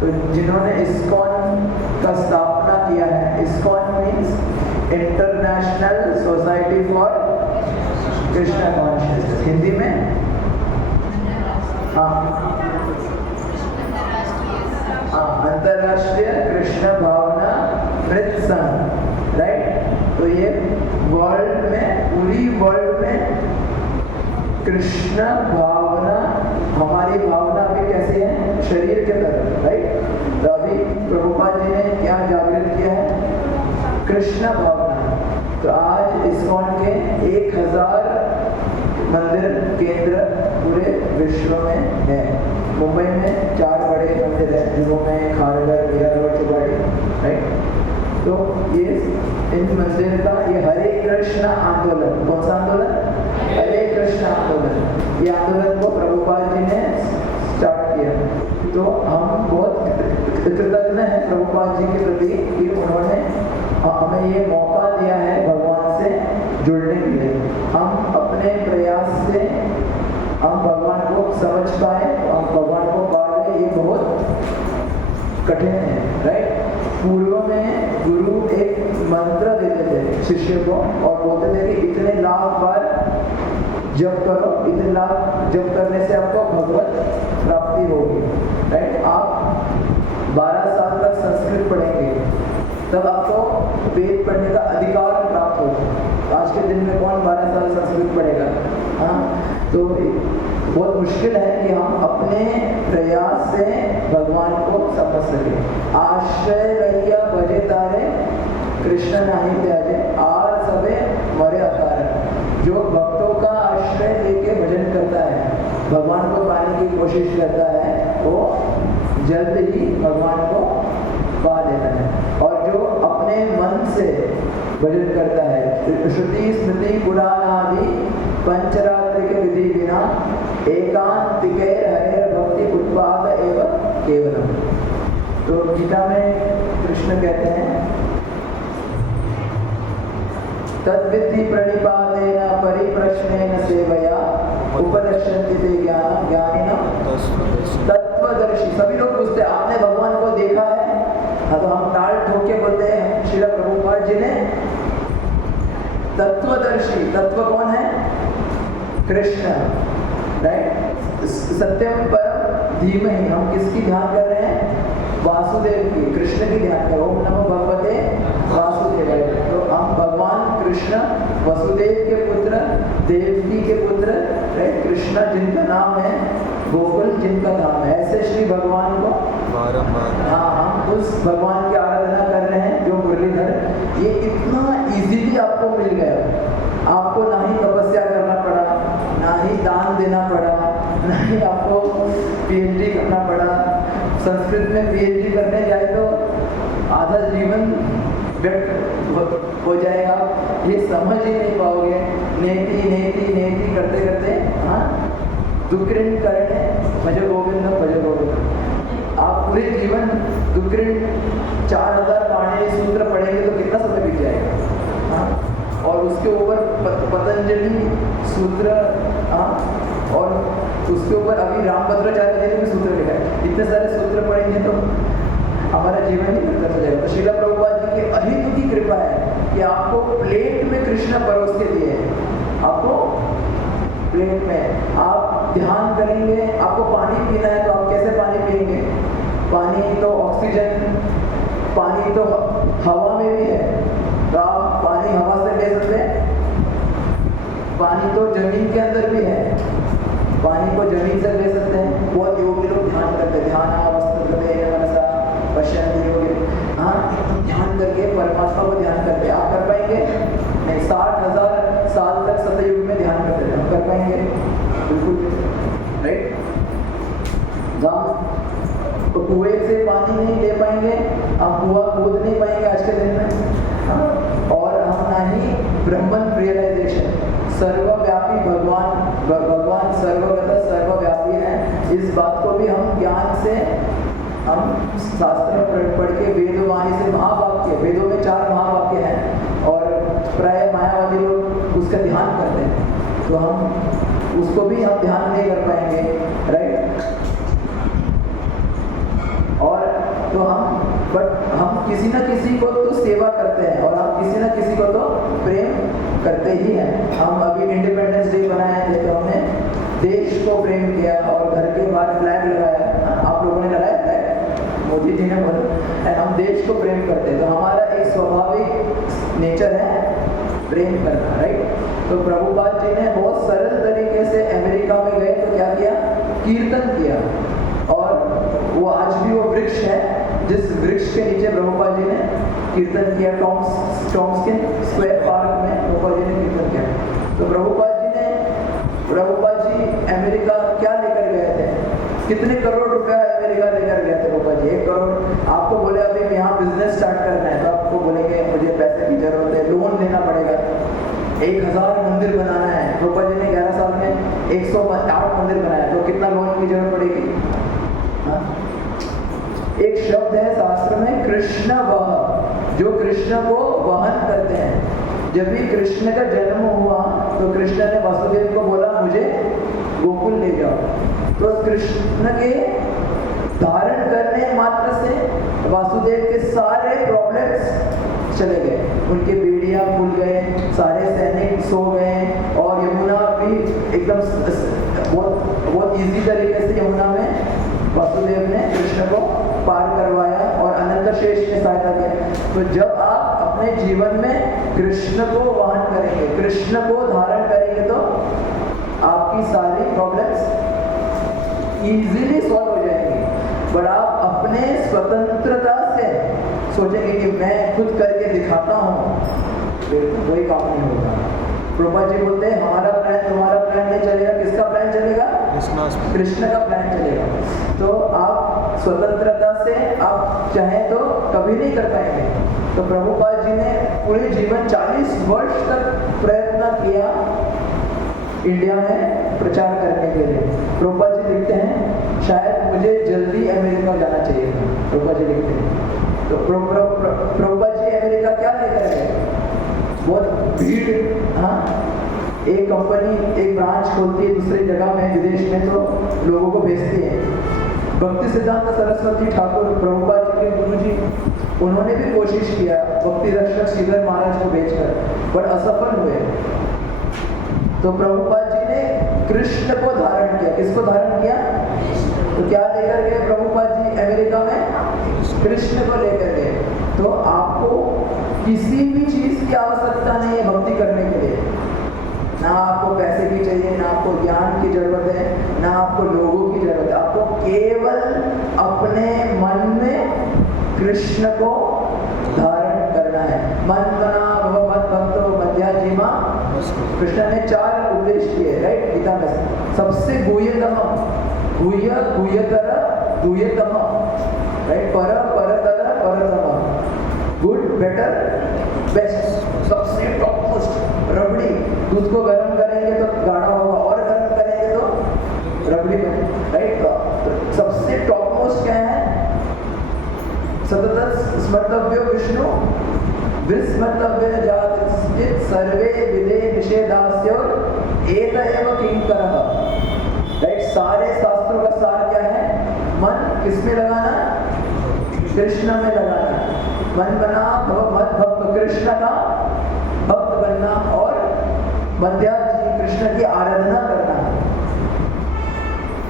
तो जिन्होंने इस्कॉन का स्थापना किया है, ISKCON means international society for Krishna consciousness, Hindi में अंतरराष्ट्रीय कृष्ण भावना मृत संघ, राइट। तो ये वर्ल्ड में, पूरी वर्ल्ड में कृष्ण भावना, हमारी भावना अभी कैसी है, शरीर के तरफ, राइट। तो अभी प्रभुपाद जी ने क्या जागृत किया है, कृष्ण भावना। तो आज इस्कॉन के 1000 मंदिर केंद्र पूरे विश्व में है। मुंबई में 4 बड़े मंदिर हैं, जुहू में, खारघर, मीरारोड, चौपाटी, राइट। तो ये इन मंदिर का ये हरे कृष्ण आंदोलन, कौन सा आंदोलन, हरे कृष्ण आंदोलन, ये आंदोलन को प्रभुपाद जी ने स्टार्ट किया। तो हम बहुत कृतज्ञ हैं प्रभुपाद जी के प्रति कि उन्होंने हमें ये मौका दिया है भगवान से जुड़ने के लिए। हम अपने प्रयास से हम भगवान को समझ पाए, हम भगवान को पा लें, ये बहुत कठिन है, राइट। पूर्व में गुरु एक मंत्र देते थे शिष्य को और बोलते थे कि इतने लाख बार जप करो, इतने लाख जप करने से आपको भगवत प्राप्ति होगी, राइट। आप 12 साल तक संस्कृत पढ़ेंगे तब आपको वेद पढ़ने का अधिकार प्राप्त होगा। आज के दिन में कौन 12 साल संस्कृत पढ़ेगा, हाँ। तो बहुत मुश्किल है कि हम अपने प्रयास से भगवान को समझ सकें। आश्रय रहिया भजे तारे कृष्ण नहीं त्याजे, आर सबे मरे अकारण। जो भक्तों का आश्रय लेके भजन करता है, भगवान को पाने की कोशिश करता है, वो जल्द ही भगवान को पा लेता है। और जो अपने मन से भजन करता है, श्रुति स्मृति पुराण आदि पंचरात्र के विधि बिना एकांतिके हरे भक्ति उत्पाद एवं केवलम। तो गीता में कृष्ण कहते हैं तद्विधि प्रणिपातेन परिप्रश्नेन सेवया उपलक्ष्यन्ति ते ज्ञानिनः तत्वदर्शी। सभी लोग पूछते हैं आपने भगवान को देखा है, हाँ, तो हम टाल ठोक के बोलते हैं श्रील प्रभुपाद जी ने तत्वदर्शी, तत्व कौन है, कृष्ण, राइट। सत्यम परम धीमहि, हम किसकी ध्यान कर रहे हैं, वासुदेव की, कृष्ण की ध्यान कर। ओम नमो भगवते वासुदेवाय। तो हम भगवान कृष्ण वसुदेव के पुत्र, देवकी के पुत्र, राइट। कृष्ण जिनका नाम है गोकुल, जिनका नाम है, ऐसे श्री भगवान को हाँ, हम उस भगवान की आराधना कर रहे हैं जो मुरलीधर। ये इतना इजीली आपको मिल गया, आपको ना ही तपस्या करना पड़ा, ना ही दान देना पड़ा, ना ही आपको पीएचडी करना पड़ा। संस्कृत में पीएचडी करने जाए तो आधा जीवन व्यक्त हो जाएगा, ये समझ ही नहीं पाओगे। नेति नेति नेति करते करते, हाँ, दुक्रिन करने भज गोविंद भज गोविंद। आप पूरे जीवन दुक्रिन 4000 पाणिनि सूत्र पढ़ेंगे तो कितना समय बीत जाएगा, हाँ। और उसके ऊपर पतंजलि सूत्र, हाँ, और उसके ऊपर अभी रामभद्राचार्य जी ने भी सूत्र लिखा है। इतने सारे सूत्र पढ़ेंगे तो हमारा जीवन ही बेहतर हो जाएगा। तो श्रील प्रभुपाद जी के अहितु की कृपा है कि आपको प्लेट में कृष्ण परोस के दिए हैं, आपको प्लेट में आप ध्यान करेंगे। आपको पानी पीना है तो आप कैसे पानी पिएंगे, पानी तो ऑक्सीजन, पानी तो हवा में भी है, तो आप पानी हवा से ले सकते हैं। पानी तो जमीन के अंदर भी है, पानी को जमीन से ले सकते हैं। बहुत योगी लोग ध्यान करते हैं, ध्यान पश्चिम योगी, हाँ, ध्यान करके परमात्मा को ध्यान करते। आप कर पाएंगे नहीं, 60,000 साल तक सतयुग में ध्यान करते थे, हम कर पाएंगे बिल्कुल, राइट। तो कुएं से पानी नहीं ले पाएंगे, हम कुआं खोद नहीं पाएंगे आज के दिन में, हाँ। और हम ना ही ब्रह्मन रियलाइजेशन, सर्वव्यापी भगवान सर्वगत सर्वव्यापी है, इस बात को भी हम ज्ञान से, हम शास्त्र पढ़ के वेदवाणी से, महावाक्य, वेदों में 4 महावाक्य हैं और प्राय मायावादी लोग उसका ध्यान करते हैं, तो हम उसको भी हम ध्यान नहीं कर पाएंगे, राइट। और तो हम किसी ना किसी को तो सेवा करते हैं और हम किसी ना किसी को तो प्रेम करते ही हैं। हम अभी इंडिपेंडेंस डे बनाए थे तो हमने देश को प्रेम किया और घर के बाहर फ्लैग लगाया। आप लोगों ने लगाया फ्लैग, मोदी जी ने बोला, हम देश को प्रेम करते हैं। तो हमारा एक स्वाभाविक नेचर है प्रेम करना, राइट। तो प्रभुपाद जी ने बहुत सरल तरीके से अमेरिका में गए तो क्या किया, कीर्तन किया। और वो आज भी वो वृक्ष है जिस वृक्ष के नीचे प्रभुपाद जी ने कीर्तन किया, टॉम्स्किन स्क्वायर पार्क में प्रभुपाद जी ने कीर्तन किया। तो प्रभुपाद जी अमेरिका क्या लेकर गए थे, कितने करोड़ रुपया अमेरिका लेकर गए थे प्रभुपाद जी? 1 करोड़। आपको बोले अभी यहाँ बिजनेस स्टार्ट करना है तो आपको बोलेंगे मुझे पैसे की जरूरत है, लोन लेना पड़ेगा। 1000 मंदिर बनाना है, प्रभुपाद जी ने 11 साल में 108 मंदिर बनाया, तो कितना लोन की जरूरत पड़ेगी? हाँ? एक शब्द है शास्त्र में कृष्ण वह, जो कृष्ण को वहन करते हैं। जब भी कृष्ण का जन्म हुआ तो कृष्ण ने वासुदेव को बोला मुझे गोकुल ले जाओ। तो कृष्ण के धारण करने मात्र से वासुदेव के सारे प्रॉब्लम्स चले गए, उनके बेड़ियां खुल गए, सारे सैनिक सो गए और यमुना भी एकदम बहुत इजी तरीके से यमुना में वासुदेव ने कृष्ण को पार करवाया और अनंत शेष ने सहायता किया। तो जब आप अपने जीवन में कृष्ण को वहन करेंगे, कृष्ण को धारण करेंगे तो आपकी सारी प्रॉब्लम्स इजीली सॉल्व हो जाएंगी। बट आप अपने स्वतंत्रता से सोचेंगे कि मैं खुद करके दिखाता हूँ, फिर कोई काम नहीं होगा। प्रभुपाद जी बोलते हैं हमारा प्लान तुम्हारा प्लान नहीं चलेगा, किसका प्लान चलेगा? कृष्ण का प्लान चलेगा। तो आप स्वतंत्रता से आप चाहें तो कभी नहीं कर पाएंगे। तो प्रभुपाद जी ने पूरे जीवन 40 वर्ष तक प्रयत्न किया इंडिया में प्रचार करने के लिए। प्रभुपाद जी लिखते हैं शायद मुझे जल्दी अमेरिका जाना चाहिए था, प्रभुपाद जी लिखते हैं। तो प्रभुपाद जी अमेरिका क्या लेकर गए? बहुत भीड़। हाँ, एक कंपनी एक ब्रांच खोलती है दूसरी जगह में विदेश में तो लोगों को भेजती है। भक्ति सिद्धांत सरस्वती ठाकुर प्रभुपाद जी के गुरु जी, उन्होंने भी कोशिश किया भक्ति रक्षक श्रीधर महाराज को भेजकर, पर असफल हुए। तो प्रभुपाद जी ने कृष्ण को धारण किया। किसको धारण किया? तो क्या लेकर गए प्रभुपाद जी अमेरिका में? कृष्ण को लेकर गए। तो आपको किसी भी चीज की आवश्यकता नहीं है भक्ति करने के लिए। ना आपको पैसे की चाहिए, ना आपको ज्ञान की जरूरत है, ना आपको लोगों की जरूरत है। आपको केवल अपने मन में कृष्ण को धारण करना है। मन बना भगवत भक्तो मध्याजीमा। कृष्ण ने 4 उपदेश किए, राइट, गीता में। सबसे गुह्यतम, गुह्य गुह्यतर गुह्यतम, राइट, पर परतर परतम, गुड बेटर बेस्ट, सबसे टॉप मोस्ट। रबड़ी, दूध को गर्म करेंगे तो गाढ़ा होगा और गर्म करेंगे तो रबड़ी बने, राइट। तो सबसे टॉप मोस्ट क्या है? सतत स्मर्तव्यो विष्णु विस्मर्तव्य जात सर्वे विदे निषेधास्यो एतएव किंकरः, राइट। सारे शास्त्रों का सार क्या है? मन किसमें लगाना? कृष्ण में लगाना। मन बना भगवत भक्त, कृष्ण का भक्त बनना और मध्याजी कृष्ण की आराधना करना।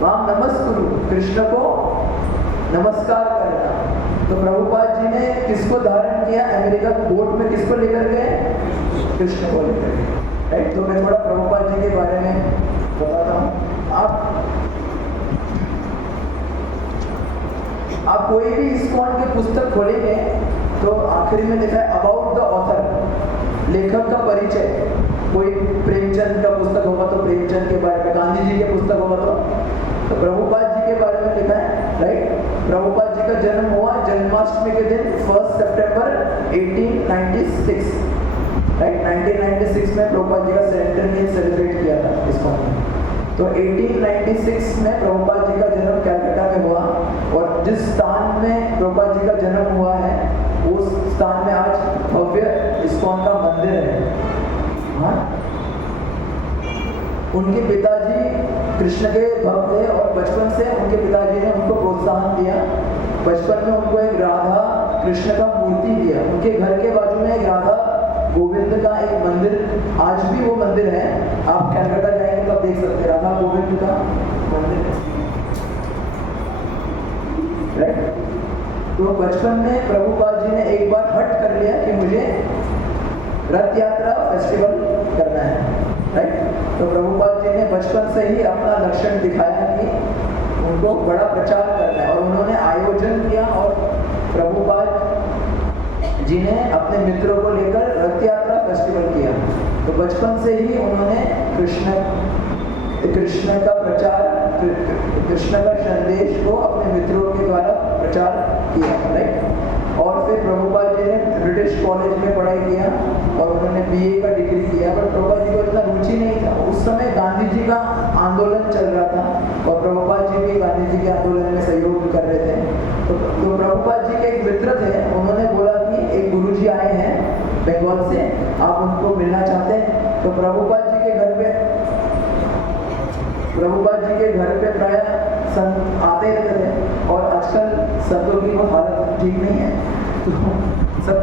वहां नमस्कुरु, कृष्ण को नमस्कार करना। तो प्रभुपाद जी ने किसको धारण किया अमेरिका कोर्ट में? किसको लेकर गए? कृष्ण को लेकर गए, राइट। तो मैं थोड़ा प्रभुपाद जी के बारे में बताता हूँ। आप कोई भी इस्कॉन की पुस्तक खोलेंगे तो आखिरी में लिखा है अबाउट द ऑथर, लेखक का परिचय। कोई प्रेमचंद का पुस्तक होगा तो प्रेमचंद के बारे में, गांधी जी के पुस्तक होगा तो प्रभुपाद जी के बारे में लिखा है, राइट। प्रभुपाद जी का जन्म हुआ जन्माष्टमी के दिन 1 सितंबर 1896, राइट। 1996 में प्रभुपाद जी का सेंटेनियल सेलिब्रेट किया था इस्कॉन में। तो 1896 में प्रभुपाद जी का जन्म कलकत्ता में हुआ और जिस स्थान में प्रभुपाद जी का जन्म हुआ है उस स्थान में आज भव्य इस्कॉन का मंदिर है। हाँ? उनके पिताजी कृष्ण के भक्त थे और बचपन से उनके पिताजी ने उनको प्रोत्साहन दिया बचपन में उनको एक राधा कृष्ण का मूर्ति दिया। उनके घर के बाजू में एक राधा गोविंद का एक मंदिर, आज भी वो मंदिर है, आप कलकत्ता जाएंगे तो आप देख सकते हैं, राधा गोविंद का मंदिर है, राइट। तो बचपन में प्रभुपाद जी ने एक बार हट कर लिया कि मुझे रथ यात्रा फेस्टिवल करना है, राइट। तो प्रभुपाद जी ने बचपन से ही अपना लक्षण दिखाया कि उनको बड़ा प्रचार करना है, और उन्होंने आयोजन किया और प्रभुपाद जी ने अपने मित्रों को लेकर रथ यात्रा फेस्टिवल किया। तो बचपन से ही उन्होंने कृष्ण का प्रचार, कृष्ण का संदेश को अपने मित्रों के द्वारा प्रचार किया, राइट। और फिर प्रभुपाद जी ने ब्रिटिश कॉलेज में पढ़ाई किया और उन्होंने बीए का डिग्री किया, पर प्रभुपाद जी को इतना रुचि नहीं था। उस समय गांधी जी का आंदोलन चल रहा था और प्रभुपाद जी भी गांधी जी के आंदोलन में सहयोग कर रहे थे। तो प्रभुपाद जी के एक मित्र थे, उन्होंने बोला कि एक गुरुजी आए हैं बंगाल से, आप उनको मिलना चाहते हैं? तो प्रभुपाद जी के घर पे प्राय संत आते रहते थे, और आजकल संतों की वो हालत ठीक नहीं है, तो सब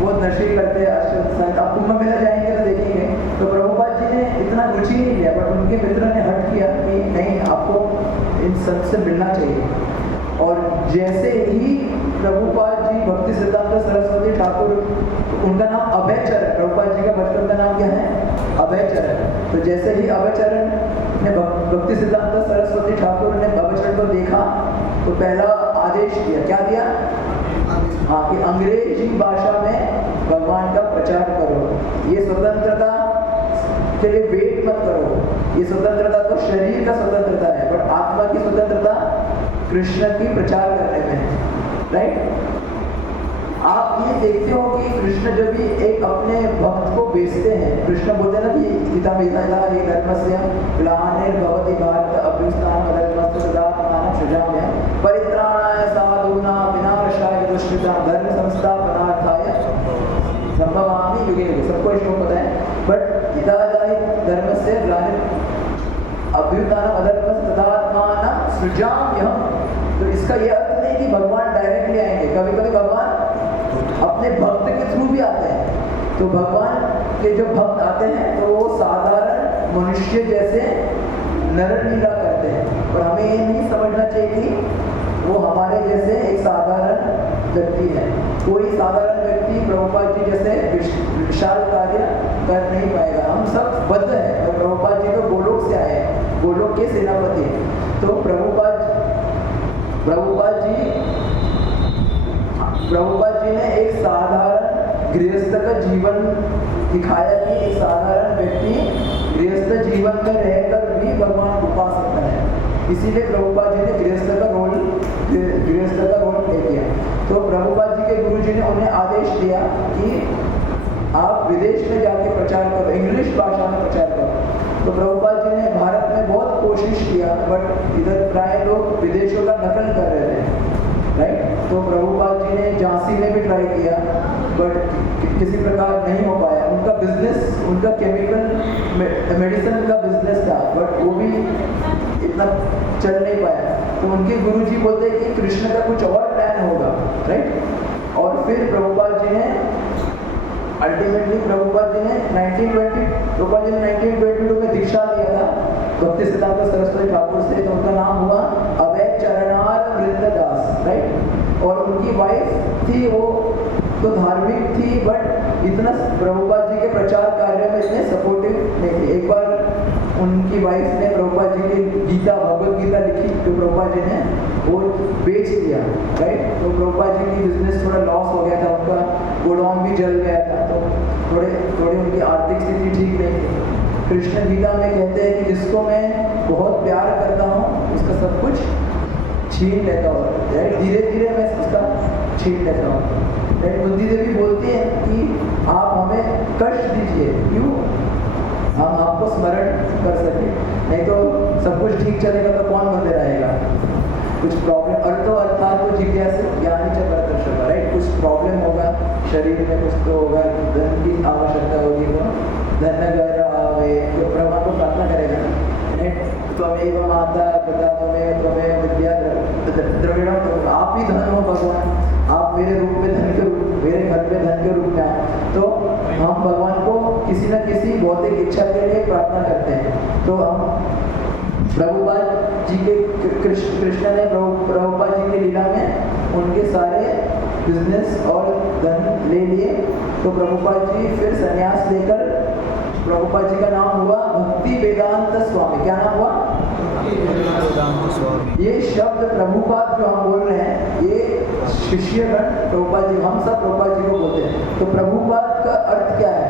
बहुत नशे करते हैं आजकल संत। आप कुंभ मेला जाएंगे तो देखेंगे। तो प्रभुपाद जी ने इतना रुचि नहीं लिया, पर उनके मित्र ने हट किया कि नहीं, आपको इन संत से मिलना चाहिए। और जैसे ही प्रभुपाद जी भक्ति सिद्धांत सरस्वती ठाकुर, उनका नाम अभय चरण, प्रभुपाद जी का बचपन का नाम क्या है? अभय चरण। तो जैसे ही अभय चरण ने भक्ति सिद्धांत सरस्वती ठाकुर ने अभय चरण को देखा तो पहला आदेश दिया, क्या दिया? हाँ, कि अंग्रेजी भाषा में भगवान का प्रचार करो। ये स्वतंत्रता के लिए वेट मत करो, ये स्वतंत्रता तो शरीर का स्वतंत्रता है, पर आत्मा की स्वतंत्रता कृष्ण की प्रचार करने में, राइट। आप ये देखते हो कि कृष्ण जब भी एक अपने भक्त को बेचते हैं, कृष्ण बोलते हैं ना कि गीता में ये धर्मस्य ग्लानिर्भवति भारत अभ्युत्थानं अधर्मस्य तदात्मानं सृजाम्यहं परित्राणाय साधूनां विनाशाय दुष्कृतां धर्म संस्थापनार्थाय संभवामि युगे युगे। सबको इसको पता है, बट गीता धर्मस्य ग्लानिर्भवति अभ्युत्थानं अधर्मस्य तदात्मानं सृजाम्यहं। तो इसका ये अर्थ नहीं कि भगवान डायरेक्टली आएंगे, कभी कभी भगवान अपने भक्त के थ्रू भी आते हैं। तो भगवान के जो भक्त आते हैं तो वो साधारण मनुष्य जैसे नरलीला करते हैं, पर हमें ये नहीं समझना चाहिए कि वो हमारे जैसे एक साधारण व्यक्ति है। कोई साधारण व्यक्ति प्रभुपाद जी जैसे विशाल कार्य कर नहीं पाएगा। हम सब बद्ध हैं, और प्रभुपाद जी तो गोलोक से आए हैं, गोलोक के सेनापति। तो प्रभुपाद जी ने एक साधारण गृहस्थ का जीवन दिखाया कि एक साधारण व्यक्ति गृहस्थ जीवन में रहकर भी भगवान को पा सकता है। इसीलिए प्रभुपाद जी ने गृहस्थ का रोल प्ले किया। तो प्रभुपाद जी के गुरुजी ने उन्हें आदेश दिया कि आप विदेश में जाके प्रचार करो, इंग्लिश भाषा में प्रचार करो। तो प्रभुपाद जी ने भारत में बहुत कोशिश किया, बट इधर प्राय लोग विदेशों का नकल कर रहे थे, राइट। तो प्रभुपाद जी ने झांसी में भी ट्राई किया, बट किसी प्रकार नहीं हो पाया। उनका बिजनेस, उनका केमिकल मेडिसिन का बिजनेस था, बट वो भी इतना चल नहीं पाया। तो उनके गुरुजी बोलते हैं कि कृष्ण का कुछ और प्लान होगा, राइट। और फिर प्रभुपाद जी ने अल्टीमेटली प्रभुपाद जी ने 1922 में दीक्षा लिया था भक्ति सिद्धांत सरस्वती ठाकुर से। तो उनका नाम हुआ अभय चरणार वृंददास, राइट। और उनकी वाइफ थी, वो तो धार्मिक थी, बट इतना प्रभुपाद जी के प्रचार कार्य में इतने सपोर्टिव नहीं थे। एक बार उनकी वाइफ ने प्रभुपाद जी की गीता, भगवत गीता लिखी, तो प्रभुपाद जी ने वो बेच दिया, राइट। तो प्रभुपाद जी की बिजनेस थोड़ा लॉस हो गया था, उनका गोडाउन भी जल गया था, तो थोड़ी उनकी आर्थिक स्थिति ठीक नहीं थी। कृष्ण गीता में कहते हैं कि जिसको मैं बहुत प्यार करता हूँ उसका सब कुछ छीन लेता हूँ, राइट। धीरे धीरे मैं उसका छीन लेता हूँ, राइट। बुद्धि देवी बोलती है कि आप हमें कष्ट दीजिए, क्यों? हम आपको स्मरण कर सके, नहीं तो सब कुछ ठीक चलेगा तो कौन बंदे रहेगा। कुछ प्रॉब्लम अर्थात तो जिज्ञासु ज्ञानी च परतर्षभ, राइट। कुछ प्रॉब्लम होगा शरीर में, कुछ तो होगा, धन की आवश्यकता होगी, तो धन घर आवे, तो ब्रह्मा को प्रार्थना करेगा, राइट। त्वमेव माता पिता त्वमेव विद्या द्रविणम, तो आप आप ही धन हो भगवान, आप मेरे रूप में धन के रूप, मेरे घर में धन के रूप में आए। तो हम भगवान को किसी न किसी भौतिक इच्छा के लिए प्रार्थना करते हैं। तो हम प्रभुपाद जी के कृष्ण ने प्रभुपाद जी की लीला में उनके सारे बिजनेस और धन ले लिए। तो प्रभुपाद जी फिर संन्यास लेकर, प्रभुपाद जी का नाम हुआ भक्ति वेदांत स्वामी। क्या नाम हुआ? ये शब्द प्रभुपाद जो हम बोल रहे हैं, ये शिष्यगण प्रभुपाद जी, हम सब प्रभुपाद जी को बोलते हैं। तो प्रभुपाद का अर्थ क्या है?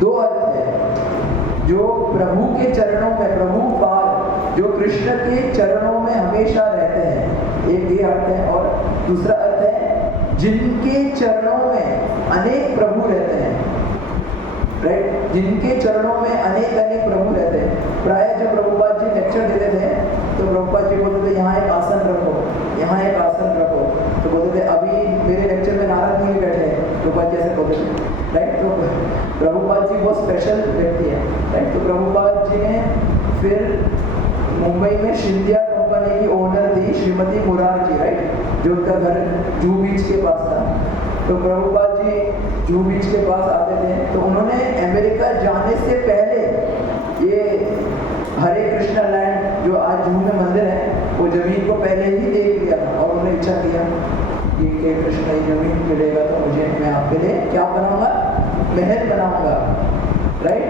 दो अर्थ है। जो प्रभु के चरणों में, प्रभुपाद जो कृष्ण के चरणों में हमेशा रहते हैं, एक ये अर्थ है। और दूसरा अर्थ है जिनके चरणों में अनेक प्रभु रहते हैं, राइट? जिनके चरणों में अनेक अनेक प्रभु रहते हैं। प्राय जो प्रभुपाद जी लेक्चर देते थे तो प्रभुपाद जी बोलते थे यहाँ एक आसन रखो, यहाँ एक आसन रखो। तो बोलते थे अभी मेरे लेक्चर में नारद मुनि बैठे हैं, प्रभुपाद जी ऐसे बोलते थे, राइट? तो प्रभुपाद जी बहुत स्पेशल व्यक्ति है, राइट? तो प्रभुपाद जी ने फिर मुंबई में शिंदिया कंपनी की ओनर थी श्रीमती मुरारजी, राइट? जो उनका घर जूहू बीच के पास था। तो प्रभुपाद जी जूहू बीच के पास आते थे। तो उन्होंने अमेरिका जाने से पहले ये हरे कृष्णा लैंड जो आज जूहू में मंदिर है, वो जमीन को पहले ही देख लिया था और उन्होंने इच्छा किया कि कृष्ण ये जमीन मिलेगा तो मुझे, मैं आपके लिए क्या बनाऊंगा? महल बनाऊंगा, राइट?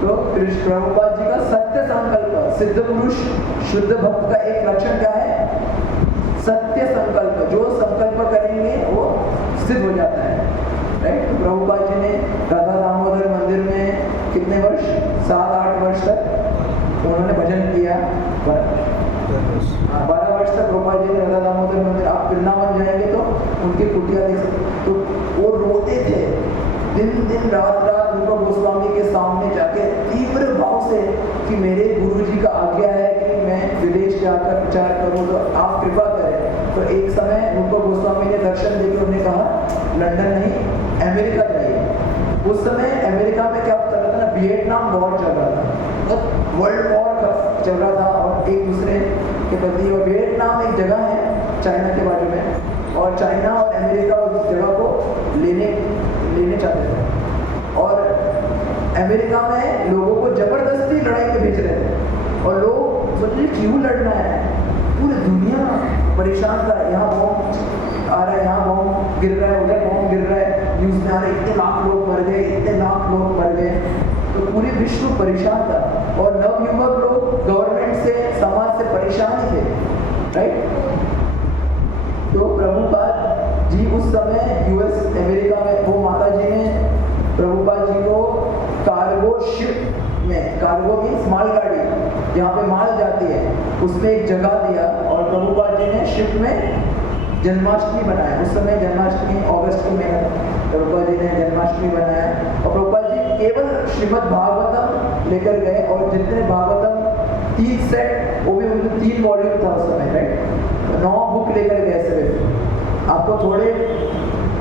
तो कृष्ण प्रभुपाद जी का सत्य संकल्प, सिद्ध पुरुष शुद्ध भक्त का एक लक्षण क्या है? सत्य संकल्प। जो संकल्प करेंगे वो सिद्ध हो जाता है, राइट? तो प्रभुपाद जी ने राधा दामोदर मंदिर में कितने वर्ष? 7-8 वर्ष तक उन्होंने भजन किया। 12 वर्ष तक प्रभुपाद जी ने राधा दामोदर मंदिर, आप वृंदावन जाएंगे तो उनकी कुटिया देख सकते। तो वो रोते थे दिन दिन रात रात रूप गोस्वामी के सामने जाके तीव्र भाव से कि मेरे गुरु जी का आज्ञा है कि मैं विदेश जाकर प्रचार करूं, तो आप कृपा करें। तो एक समय रूप गोस्वामी ने दर्शन देकर उन्हें कहा लंदन नहीं, अमेरिका जाइए। उस समय अमेरिका में क्या चल रहा था ना, वियतनाम वॉर चल रहा था, तो वर्ल्ड वॉर चल रहा था और एक दूसरे के प्रति। और वियतनाम एक जगह है चाइना के बाजू में, और चाइना और अमेरिका उस जगह को लेने चाहते थे। और अमेरिका में लोगों को जबरदस्ती लड़ाई में भेज रहे थे और लोग सोचिए क्यों लड़ना है, पूरी दुनिया परेशान था। यहाँ बॉम्ब आ रहा है, यहाँ बॉम्ब गिर रहा है, उधर बॉम्ब गिर रहा है, न्यूज़ में आ रहा है इतने लाख लोग मर गए, इतने लाख लोग मर गए। तो पूरी विश्व परेशान था और नवयुवक लोग गवर्नमेंट से, समाज से परेशान ही थे, राइट? तो प्रभुपाद जी उस समय यूएस अमेरिका में, वो माता जी ने प्रभुपाद जी को कार्गो शिप में, कार्गो मीन्स मालगाड़ी जहाँ पे माल जाती है, उसमें एक जगह दिया और प्रभुपाद जी ने शिप में जन्माष्टमी बनाया। उस समय जन्माष्टमी अगस्त के महीने प्रभुपाद जी ने जन्माष्टमी बनाया और प्रभुपाद जी केवल श्रीमद् भागवतम लेकर गए और जितने भागवतम 3 सेट, वो भी उनके 3 वॉल्यूम था उस समय, राइट? 9 बुक लेकर गए सिर्फ। आपको थोड़े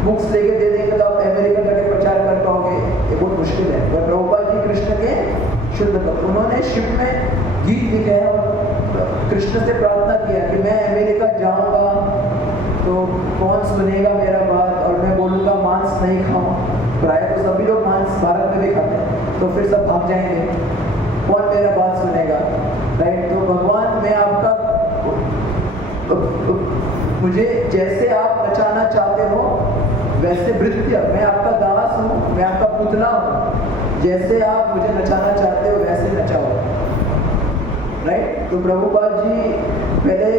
बुक्स लेके दे देंगे तो आप अमेरिका जाके प्रचार कर पाओगे, ये बहुत मुश्किल है। पर प्रभुपाद जी कृष्ण के शुद्ध भक्त, उन्होंने शिप में गीत लिखे हैं और कृष्ण से प्रार्थना किया कि मैं अमेरिका जाऊंगा तो कौन सुनेगा मेरा बात, और मैं बोलूँगा मांस नहीं खाऊं। प्राय तो सभी लोग मांस भारत में भी खाते हैं, तो फिर सब भाग जाएंगे, कौन मेरा बात सुनेगा, राइट? तो भगवान मैं आपका, मुझे जैसे आप नचाना चाहते हो वैसे भृत्य, मैं आपका दास हूँ, मैं आपका पुतला हूँ, जैसे आप मुझे नचाना चाहते हो वैसे नचाओ, राइट? तो प्रभुपाद जी पहले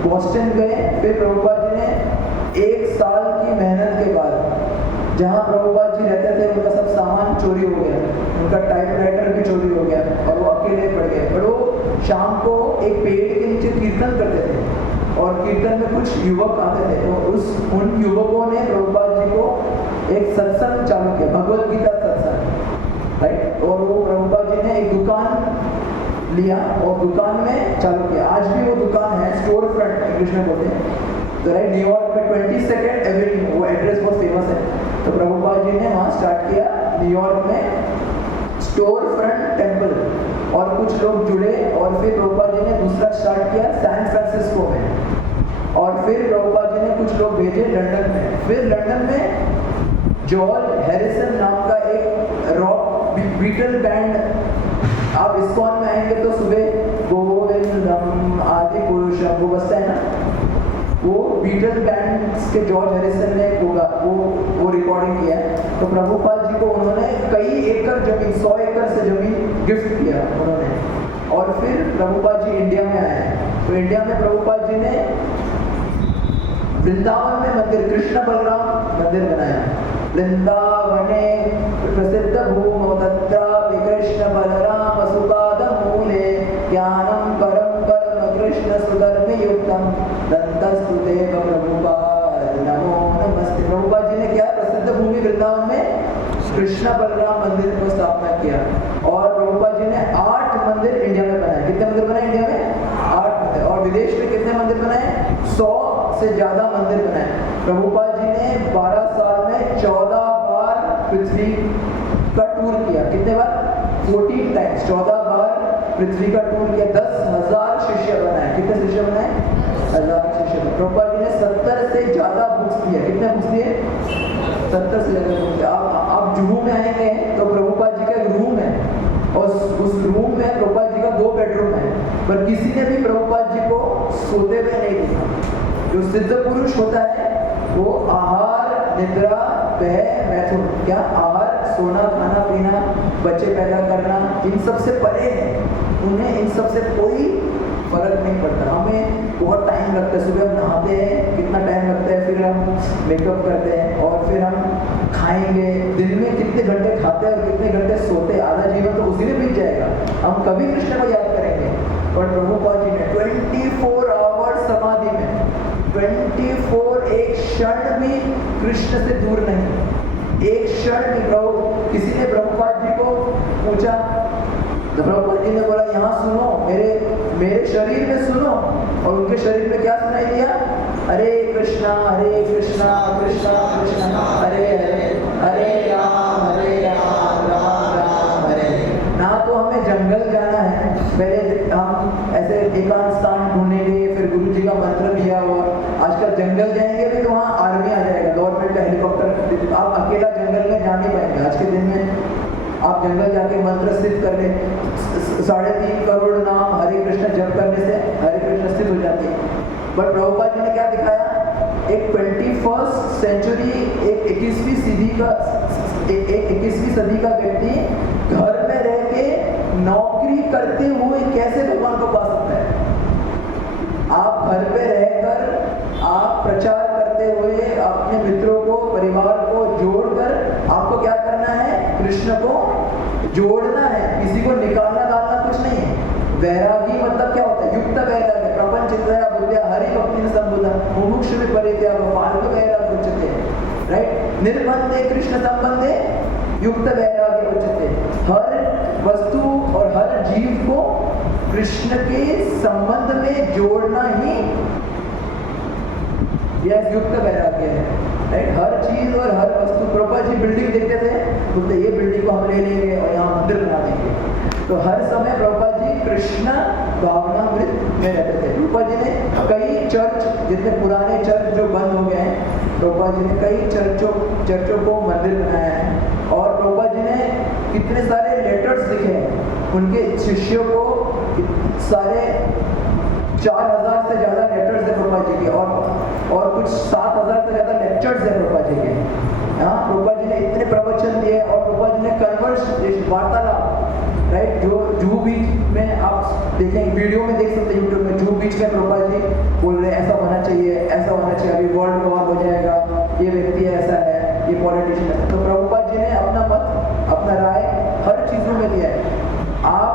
बॉस्टन गए, फिर प्रभुपाद जी ने 1 साल की मेहनत के बाद, जहाँ प्रभुपाद जी रहते थे उनका सब सामान चोरी हो गया, उनका टाइपराइटर भी चोरी हो गया और वो अकेले पड़ गए। पर वो शाम को एक पेड़ के नीचे कीर्तन करते थे और कीर्तन में कुछ युवक आते थे, तो उन युवकों ने प्रभुपाद जी को एक सत्संग चालू किया, भगवद गीता सत्संग, राइट? और वो प्रभुपाद जी ने एक दुकान लिया और दुकान में चालू किया। आज भी वो दुकान है, स्टोर फ्रंट इंग्लिश में बोलते हैं, तो राइट न्यूयॉर्क में 22nd एवेन्यू, वो एड्रेस बहुत फेमस है। तो प्रभुपाद जी ने वहाँ स्टार्ट किया न्यूयॉर्क में स्टोर फ्रंट टेम्पल, और कुछ लोग जुड़े और फिर प्रभुपाद जी ने दूसरा स्टार्ट किया सैन फ्रांसिस्को में, फिर प्रभुपाद जी ने कुछ लोग भेजे लंदन में। फिर लंदन में जॉर्ज हैरिसन नाम का एक रॉक बीटल बैंड, आप इस्कॉन में आएंगे तो सुबह गोविंदम आदि पुरुषम वो बजता है ना, वो बीटल बैंड के जॉर्ज हैरिसन ने वो रिकॉर्डिंग किया है। तो प्रभुपाद जी को उन्होंने कई एकड़ जमीन, 100 एकड़ से जमीन गिफ्ट किया उन्होंने। और फिर प्रभुपाद जी इंडिया में आए। तो इंडिया में प्रभुपाद जी ने वृंदावन में मंदिर, कृष्ण बलराम मंदिर बनाया। वृंदावने प्रसिद्ध भूमौ तत्र कृष्ण बलराम सुपाद मूले ज्ञानम परम परम कृष्ण सुधर्म युक्तम दंतस्तुते प्रभुपाद नमो नमस्ते। प्रभुपाद जी ने क्या प्रसिद्ध भूमि वृंदावन में कृष्ण बलराम मंदिर को स्थापना किया। और प्रभुपाद जी ने 8 मंदिर इंडिया में बनाए। कितने मंदिर बनाए इंडिया में? 8 मंदिर। और विदेश में कितने मंदिर बनाए? 100 से ज्यादा मंदिर बनाए। प्रभुपाद जी ने 12 साल में 14 बार पृथ्वी का टूर किया। कितने बार? 14 टाइम्स, 14 बार पृथ्वी का टूर किया। 10,000 शिष्य बनाए। कितने शिष्य बनाए? 1000 शिष्य। प्रभुपाद जी ने 70 से ज्यादा बुक्स दिए। कितने बुक्स दिए? 70 से ज्यादा बुक्स। आप जुहू में आएंगे तो प्रभुपाद जी का एक रूम है, और उस रूम में प्रभुपाद जी का 2 बेडरूम है, पर किसी ने भी प्रभुपाद जी को सोते हुए नहीं देखा। जो सिद्ध पुरुष होता है वो आहार, निद्रा, व्यय, मैथुन, क्या आहार, सोना, खाना पीना, बच्चे पैदा करना, इन सब से परे है। उन्हें इन सब से कोई फर्क नहीं पड़ता। हमें बहुत टाइम लगता है, सुबह हम नहाते हैं कितना टाइम लगता है, फिर हम मेकअप करते हैं, और फिर हम खाएंगे। दिन में कितने घंटे खाते हैं और कितने घंटे सोते हैं, आधा जीवन तो उसी में बीत जाएगा। हम कभी कृष्ण को याद करेंगे। और प्रभुपाद जी ने 24 आवर्स समाधि में 24 एक क्षण भी कृष्ण से दूर नहीं, एक क्षण भी। प्रभु किसी ने प्रभुपाद जी को पूछा तो प्रभुपाद जी ने बोला यहाँ सुनो, मेरे शरीर में सुनो। और उनके शरीर में क्या सुनाई दिया? हरे कृष्णा कृष्णा कृष्णा हरे हरे, हरे राम राम राम हरे। ना तो हमें जंगल जाना है, पहले हम ऐसे एकांत स्थान ढूंढेंगे, फिर गुरु जी का मंत्र दिया हुआ। आजकल जंगल जाएंगे भी तो वहाँ आर्मी आ जाएगा, गवर्नमेंट का हेलीकॉप्टर। आप अकेला जंगल में जा नहीं पाएंगे। आज के दिन में आप जंगल जाके मंत्र सिद्ध कर ले, 3.5 करोड़ नाम हरे कृष्ण जप करने से हरे कृष्ण सिद्ध हो जाती है। बट प्रभुपाद जी ने क्या दिखाया? एक 21st सेंचुरी, एक 21वीं सदी का व्यक्ति घर में रह के नौकरी करते हुए कैसे भगवान को पा सकता है। आप घर पे रहकर आप प्रचार करते हुए अपने मित्रों को, परिवार को जोड़कर आपको क्या करना है? कृष्ण को जोड़ना है, किसी को निकालना डालना कुछ नहीं है। वैरागी मतलब क्या होता है? युक्त वैराग्य, प्रपंच चिंतया बुद्धिया हरि भक्ति संबुधा मुमुक्षु विपरीत्या फाल्गु वैराग्य उच्यते, राइट। निर्बंधे कृष्ण संबंधे युक्त वैराग्य उच्यते। हर वस्तु और हर जीव को कृष्ण के संबंध में जोड़ना ही यह युक्त वैराग्य है, राइट। हर चीज और हर वस्तु, प्रभुपाद जी बिल्डिंग देखते थे, बोलते ये बिल्डिंग को हम ले लेंगे और यहाँ मंदिर बना देंगे। तो हर समय प्रभुपाद जी कृष्ण भावनामृत में रहते थे। प्रभुपाद जी ने कई चर्च, जितने पुराने चर्च जो बंद हो गए हैं, प्रभुपाद जी ने कई चर्चों को मंदिर बनाया है। और प्रभुपाद जी ने कितने सारे लेटर्स लिखे हैं उनके शिष्यों को, सारे 4000 से ज्यादा लेटर्स है प्रभुपाद जी के, और कुछ 7000 से ज्यादा लेक्चर्स है प्रभुपाद जी के। हाँ, प्रभुपाद जी ने इतने प्रवचन दिए। और प्रभुपाद जी ने कन्वर्स वार्तालाप, राइट, जो जुहू बीच में आप देखेंगे, वीडियो में देख सकते हैं यूट्यूब में, जुहू बीच में प्रभुपाद जी बोल रहे हैं ऐसा होना चाहिए, ऐसा होना चाहिए, अभी वर्ल्ड वॉर हो जाएगा, ये व्यक्ति ऐसा है, ये पॉलिटिशियन है। तो प्रभुपाद जी ने अपना मत, अपना राय हर चीजों में दिया है। आप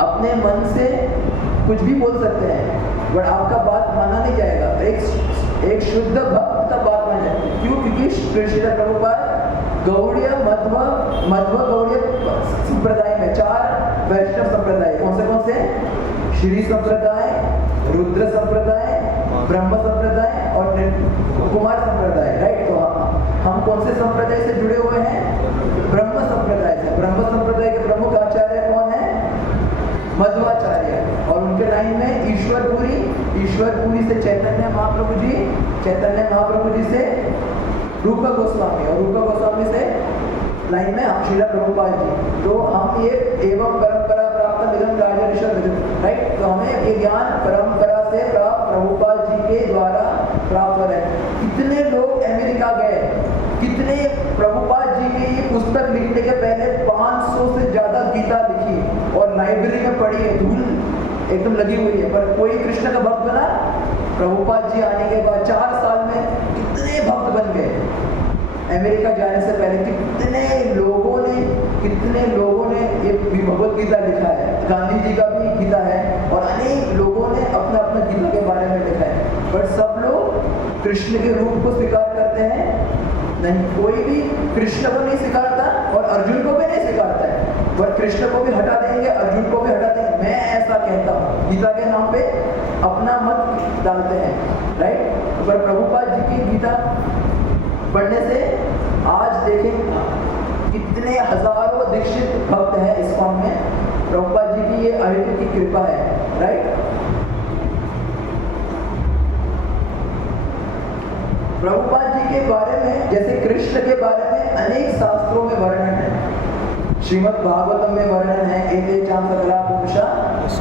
अपने मन से कुछ भी बोल सकते हैं, बट आपका बात माना नहीं जाएगा। एक शुद्ध भक्त का बात मान जाए। क्यों? क्योंकि श्री प्रभुपाद गौड़ीय मध्व गौड़ीय संप्रदाय में 4 वैष्णव संप्रदाय, कौन से? श्री संप्रदाय, रुद्र संप्रदाय, ब्रह्म संप्रदाय और कुमार संप्रदाय, राइट। तो हम कौन से संप्रदाय से जुड़े हुए हैं? ब्रह्म संप्रदाय से। ब्रह्म संप्रदाय के प्रमुख आचार्य कौन है? मध्वाचार्य। और उनके लाइन में ईश्वरपुरी ईश्वरपुरी से चैतन्य महाप्रभु जी से रूप गोस्वामी, और रूप गोस्वामी से लाइन में हम श्रील प्रभुपाद जी। तो हम ये एवं परंपरा प्राप्त मिलन राजर्षि, राइट। तो हमें ये ज्ञान परंपरा से प्राप्त प्रभुपाद जी के द्वारा प्राप्त हो रहा है। कितने लोग अमेरिका गए, कितने प्रभुपाद जी की ये पुस्तक लिखने के पहले 500 से ज्यादा गीता लिखी और लाइब्रेरी में पढ़ी है, धूल एकदम लगी हुई है, पर कोई कृष्ण का भक्त बना? प्रभुपाद जी आने के बाद 4 साल में कितने भक्त बन गए। अमेरिका जाने से पहले कितने लोगों ने ये भगवत गीता लिखा है, गांधी जी का भी गीता है, और अनेक लोगों ने अपना अपना गीता के बारे में लिखा है। पर सब लोग कृष्ण के रूप को स्वीकार करते हैं? नहीं, कोई भी कृष्ण को नहीं स्वीकारता और अर्जुन को भी नहीं स्वीकारता है। पर कृष्ण को भी हटा देंगे, अर्जुन को भी हटा देंगे। मैं ऐसा कहता हूँ, गीता के नाम पे अपना मत डालते हैं, राइट। पर प्रभुपाद जी की गीता पढ़ने से आज देखें कितने हजारों दीक्षित भक्त हैं इस्कॉन में। प्रभुपाद जी की ये अहितु की कृपा है, राइट। प्रभुपाद जी के बारे में, जैसे कृष्ण के बारे में अनेक शास्त्रों में वर्णन है। श्रीमद् भागवतम में वर्णन है, एते चाम सकला पुरुषा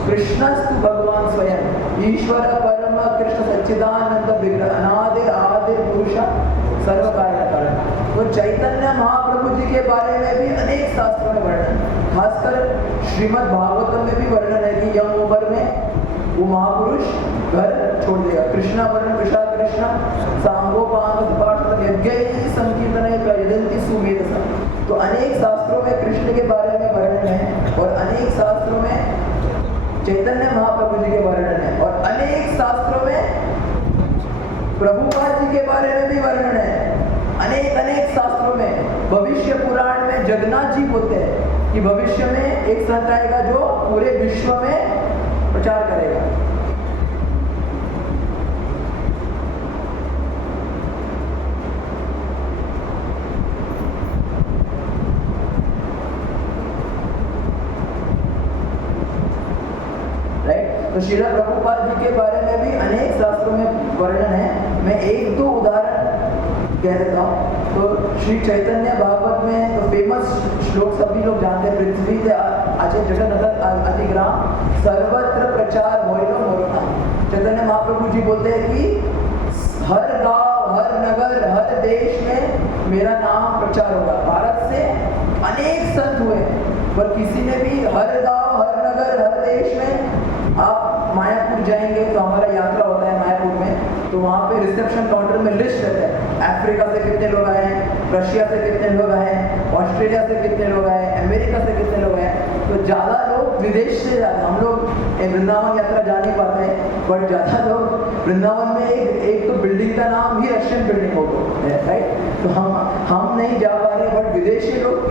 कृष्णस्तु भगवान स्वयं ईश्वर परम कृष्ण सच्चिदानंद विग्रह अनादिर आदिर पुरुषा सर्व कार्य कारण। तो चैतन्य महाप्रभु जी के बारे में भी अनेक शास्त्रों में वर्णन, खासकर श्रीमद् भागवतम में भी वर्णन है कि यम उम्र में वो महापुरुष घर छोड़ देगा। कृष्णा वर्ण विषाद कृष्ण सांगोपांग यज्ञ संकीर्तन प्रयजंती सुमेधसा। तो अनेक शास्त्रों में कृष्ण के बारे में वर्णन है, और अनेक शास्त्रों में चैतन्य महाप्रभु जी के वर्णन है, और अनेक शास्त्रों में प्रभुपाद जी के बारे में भी वर्णन है। अनेक शास्त्रों में, भविष्य पुराण में जगन्नाथ जी बोलते हैं कि भविष्य में एक संत आएगा जो पूरे विश्व में प्रचार करेगा। राइट। तो श्रील प्रभुपाद जी के बारे में भी अनेक शास्त्रों में वर्णन है। मैं एक दो उदाहरण कह देता हूँ। तो श्री चैतन्य भागवत में तो फेमस श्लोक सभी लोग जानते हैं, पृथ्वी से आचे जगन्नगर अधिग्राम सर्वत्र प्रचार होइलो मोरना। चैतन्य महाप्रभु जी बोलते हैं कि हर गांव, हर नगर, हर देश में मेरा नाम प्रचार होगा। भारत से अनेक संत हुए, पर किसी ने भी हर गांव, हर नगर, हर देश में, आप मायापुर जाएंगे तो हमारा यात्रा होता है मायापुर में, तो वहाँ पे रिसेप्शन काउंटर में लिस्ट रहता है, अफ्रीका से कितने लोग आए हैं, रशिया से कितने लोग आए हैं, ऑस्ट्रेलिया से कितने लोग आए हैं, अमेरिका से कितने लोग आए हैं। तो ज़्यादा लोग विदेश से जाते हैं। हम लोग वृंदावन यात्रा जा नहीं पाते हैं, बट ज़्यादा लोग वृंदावन में एक तो बिल्डिंग का नाम ही रशियन बिल्डिंग है, राइट। तो हम नहीं जा पा रहे, बट विदेशी लोग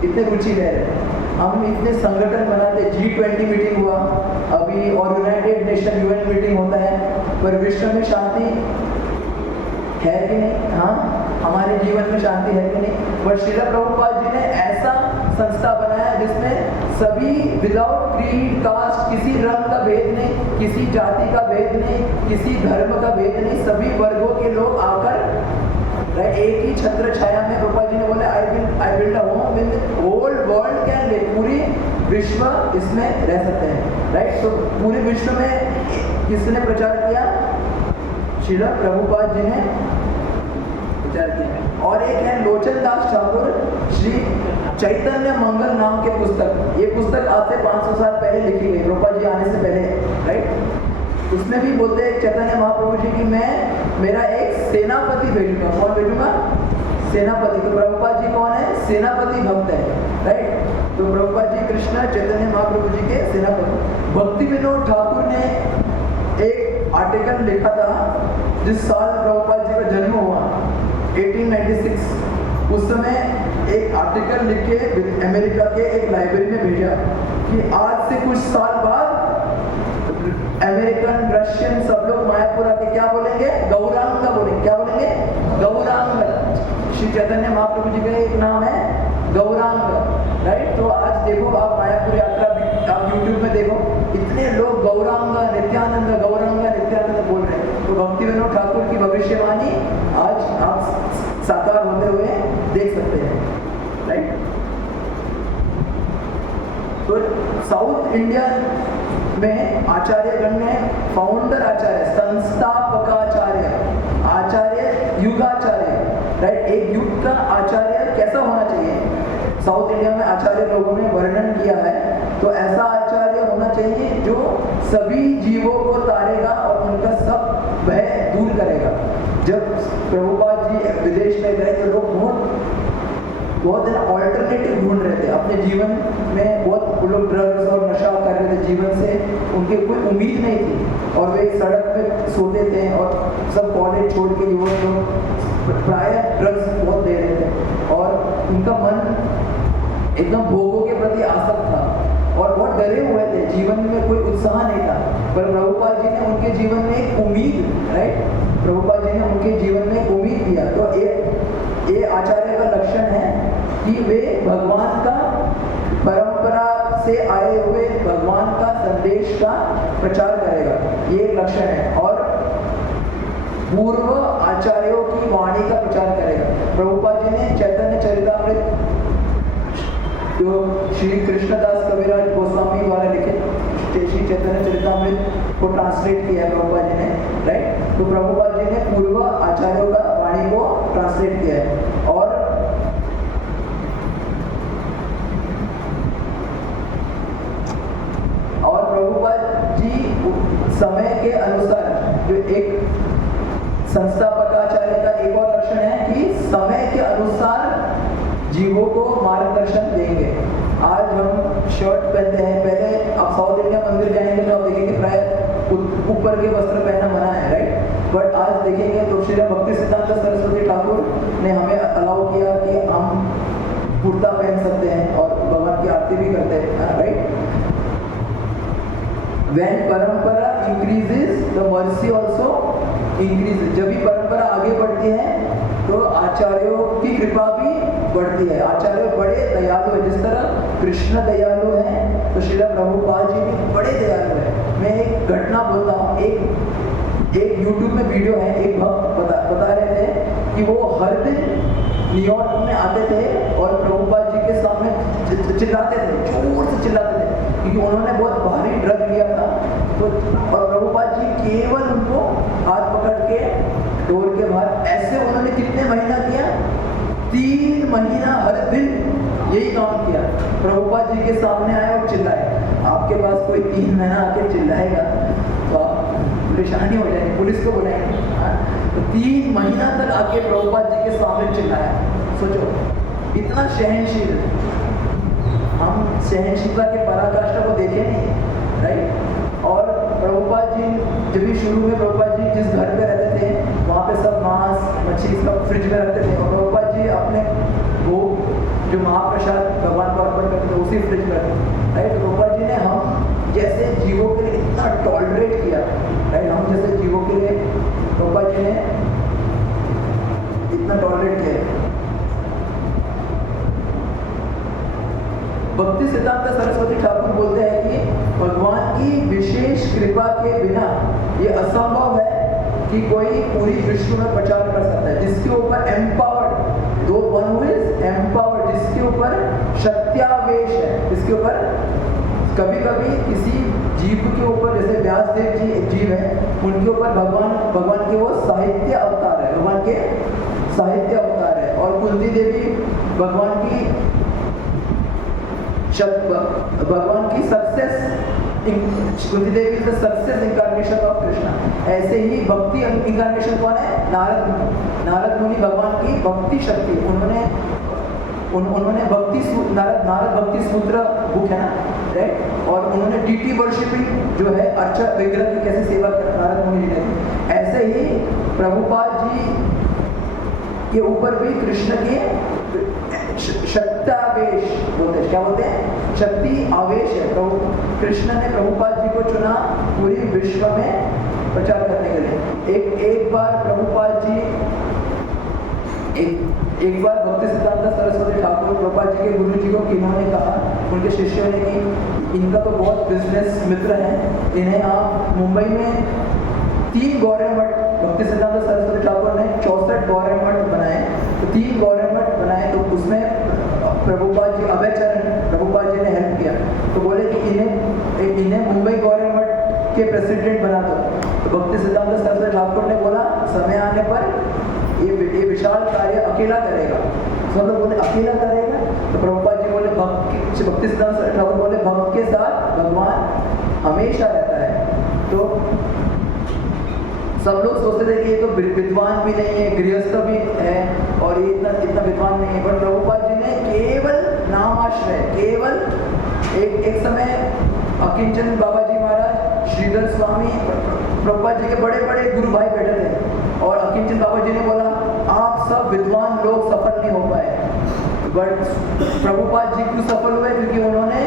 कितने रुचि ले रहे हैं। हम इतने संगठन बनाते, G20 मीटिंग हुआ अभी, और यूनाइटेड नेशन UN मीटिंग होता है, पर विश्व में शांति है कि नहीं? हाँ, हमारे जीवन में शांति है कि नहीं? पर श्रील प्रभुपाद जी ने ऐसा संस्था बनाया जिसमें सभी विदाउट क्रीड, कास्ट, किसी रंग का भेद नहीं, किसी जाति का भेद नहीं, किसी धर्म का भेद नहीं, सभी वर्गों के लोग आकर एक ही छत्र छाया में, प्रभुपाद जी ने बोले I build a home with whole world can live, पूरी विश्व इसमें रह सकते हैं, राइट। तो पूरे विश्व में किसने प्रचार किया? श्रील प्रभुपाद जी ने प्रचार किया। और एक है लोचन दास ठाकुर श्री चैतन्य मंगल नाम के पुस्तक। ये पुस्तक आज से 500 साल पहले लिखी गई, प्रभुपाद जी आने से पहले, राइट। उसमें भी बोलते हैं चैतन्य महाप्रभु जी की मैं मेरा एक सेनापति भेजूंगा। कौन भेजूंगा? सेनापति। तो प्रभुपाद जी कौन है? सेनापति भक्त है, राइट। तो प्रभुपाद जी कृष्ण चैतन्य महाप्रभु जी के सेनापति। भक्ति विनोद ठाकुर ने एक आर्टिकल लिखा था जिस साल प्रभुपाद जी का जन्म हुआ 1896। उस समय एक आर्टिकल लिख के अमेरिका के एक लाइब्रेरी में भेजा कि आज से कुछ साल बाद अमेरिकन, रशियन सब लोग मायापुर आके क्या बोलेंगे? गौरांग बोलेंगे। क्या बोलेंगे? गौरांग। श्री चैतन्य महाप्रभु जी का एक नाम है गौरांग, राइट। तो आज देखो आप मायापुर यात्रा, आप यूट्यूब में देखो, इतने लोग गौरांग, नित्यानंद, गौरांग, भक्तिविनोद ठाकुर की भविष्यवाणी आज आप साकार होते हुए देख सकते हैं, राइट। तो साउथ इंडिया में आचार्यगण में फाउंडर आचार्य, संस्थापकाचार्य, आचार्य, युगाचार्य, राइट। एक युग का आचार्य कैसा होना चाहिए, साउथ इंडिया में आचार्य लोगों ने वर्णन किया है। तो ऐसा आचार्य होना चाहिए जो सभी जीवों को तारेगा और उनका सब भय दूर करेगा। जब प्रभुपाद जी विदेश में गए तो लोग बहुत ऑल्टरनेटिव ढूंढ रहे थे अपने जीवन में। बहुत लोग ड्रग्स और नशा कर रहे थे, जीवन से उनके कोई उम्मीद नहीं थी और वे सड़क पे सोते थे और सब कॉलेज छोड़ के युवक लोग प्राय ड्रग्स बहुत दे रहे थे और उनका मन एकदम भोगों के प्रति आसक्त था और बहुत डरे हुए थे, जीवन में कोई उत्साह नहीं था। पर प्रभुपाद जी ने उनके जीवन में एक उम्मीद, राइट, प्रभुपाद जी ने उनके जीवन में उम्मीद दिया। तो ये आचार्य का लक्षण है कि वे भगवान का परंपरा से आए हुए भगवान का संदेश का प्रचार करेगा, ये एक लक्षण है। और पूर्व आचार्यों की वाणी का प्रचार करेगा। प्रभुपाद जी ने चैतन्य चरितामृत जो श्री कृष्णदास कविराज गोस्वामी द्वारा लिखे श्री चैतन्य चरितामृत को ट्रांसलेट किया है प्रभुपाद जी ने, राइट। तो प्रभुपाद जी ने पूर्व आचार्यों का वाणी को ट्रांसलेट किया है। और प्रभुपाद जी समय के अनुसार, जो एक संस्थापकाचार्य का एक और लक्षण है कि समय के अनुसार जीवों को मार्गदर्शन देंगे। आज हम शर्ट पहनते हैं, पहले आप साउथ इंडिया मंदिर जाएंगे तो आप देखेंगे प्राय ऊपर के वस्त्र पहनना मना है, राइट। बट आज देखेंगे तो श्री भक्ति सिद्धांत सरस्वती ठाकुर ने हमें अलाउ किया कि हम कुर्ता पहन सकते हैं और भगवान की आरती भी करते हैं, राइट। When परंपरा increases, the mercy also increases. जब भी परंपरा आगे बढ़ती है तो आचार्यों की कृपा भी बढ़ती है। आचार्य बड़े दयालु है, जिस तरह कृष्ण दयालु है तो श्रील प्रभुपाद जी भी बड़े दयालु है। मैं एक घटना बोलता हूँ, एक YouTube में वीडियो है, एक भक्त बता रहे थे कि वो हर दिन न्यूयॉर्क में आते थे और प्रभुपाद जी के सामने चिल्लाते थे, जोर से चिल्लाते थे, क्योंकि उन्होंने बहुत भारी ड्रग लिया था। तो और प्रभुपाद जी केवल उनको हाथ पकड़ के डोर के बाहर, ऐसे उन्होंने कितने महीना किया, 3 महीना हर दिन यही काम किया। प्रभुपाद जी के सामने आए और चिल्लाए। आपके पास कोई 3 महीना आके चिल्लाएगा तो आप परेशानी हो जाएगी, पुलिस को बुलाएंगे। तो 3 महीना तक आके प्रभुपाद जी के सामने चिल्लाया। सोचो इतना सहनशील, हम सहनशीलता के पराकाष्ठा को देखे नहीं, राइट। और प्रभुपाद जी जब भी शुरू में प्रभुपाद जी जिस घर पे रहते थे वहाँ पे सब मांस मछली सब फ्रिज में रखते थे और प्रभुपाद जी अपने वो जो महाप्रसाद भगवान को अर्पण करते थे उसी फ्रिज में रखते, राइट। तो प्रभुपाद जी ने हम जैसे जीवों के लिए इतना टॉलरेट किया, राइट। हम जैसे जीवों के लिए प्रभुपाद जी ने इतना टॉलरेट किया। भक्ति सिद्धांत सरस्वती ठाकुर बोलते हैं कि भगवान की विशेष कृपा के बिना ये असंभव है कि कोई पूरी विश्व में प्रचार कर सकता है। जिसके ऊपर एम्पावर्ड, दो वन हु इज एम्पावर्ड, जिसके ऊपर शक्त्यावेश है, जिसके ऊपर कभी कभी किसी जीव के ऊपर, जैसे व्यासदेव जी एक जीव है, उनके ऊपर भगवान के वो साहित्य अवतार है, भगवान के साहित्य अवतार है। और कुंती देवी भगवान की success, Kunti Devi is the success incarnation of Krishna. ऐसे ही भक्ति इंकारनेशन कौन है? नारद मुनि। नारद मुनि भगवान की भक्ति शक्ति, उन्होंने भक्ति नारद भक्ति सूत्र बुक है ना, राइट। और उन्होंने डीटी वर्शिपिंग जो है अर्चा विग्रह की कैसे सेवा कर नारद मुनि जी ने, ऐसे ही प्रभुपाद जी के ऊपर भी कृष्ण के शक्त्यावेश बोलते हैं। क्या बोलते हैं? शक्ति आवेश है। प्रभु कृष्ण ने प्रभुपाद जी को चुना पूरी विश्व में प्रचार करने के लिए। एक बार प्रभुपाद जी एक बार भक्ति सिद्धांत सरस्वती ठाकुर प्रभुपाद जी के गुरु जी को किन्होंने कहा, उनके शिष्यों ने, कि इनका तो बहुत बिजनेस मित्र है, इन्हें आप मुंबई में 3 गौरव मठ भक्ति सिद्धांत सरस्वती ठाकुर ने 64 गौरव मठ बनाए, तो 3 गौरव मठ बनाए, तो उसमें प्रभुपाद जी, अभय चरण प्रभुपाद जी ने हेल्प किया, तो बोले कि इन्हें मुंबई गौरव मठ के प्रेसिडेंट बना दो। तो भक्ति सिद्धांत सरस्वती ठाकुर ने बोला समय आने पर ये विशाल कार्य अकेला करेगा। तो मतलब बोले अकेला करेगा, तो प्रभुपाद जी बोले भक्ति सिद्धांत ठाकुर बोले भक्त के साथ भगवान हमेशा रहता है। तो सब लोग सोचते थे कि ये तो विद्वान भी नहीं है, गृहस्थ भी है और ये इतना विद्वान नहीं है, पर प्रभुपाद जी ने केवल नाम आश्रय, केवल एक समय अकिंचन बाबा जी महाराज, श्रीधर स्वामी, प्रभुपाद जी के बड़े बड़े गुरु भाई बैठे थे और अकिंचन बाबा जी ने बोला आप सब विद्वान लोग सफल नहीं हो पाए, बट प्रभुपाद जी क्यों सफल हुए? क्योंकि उन्होंने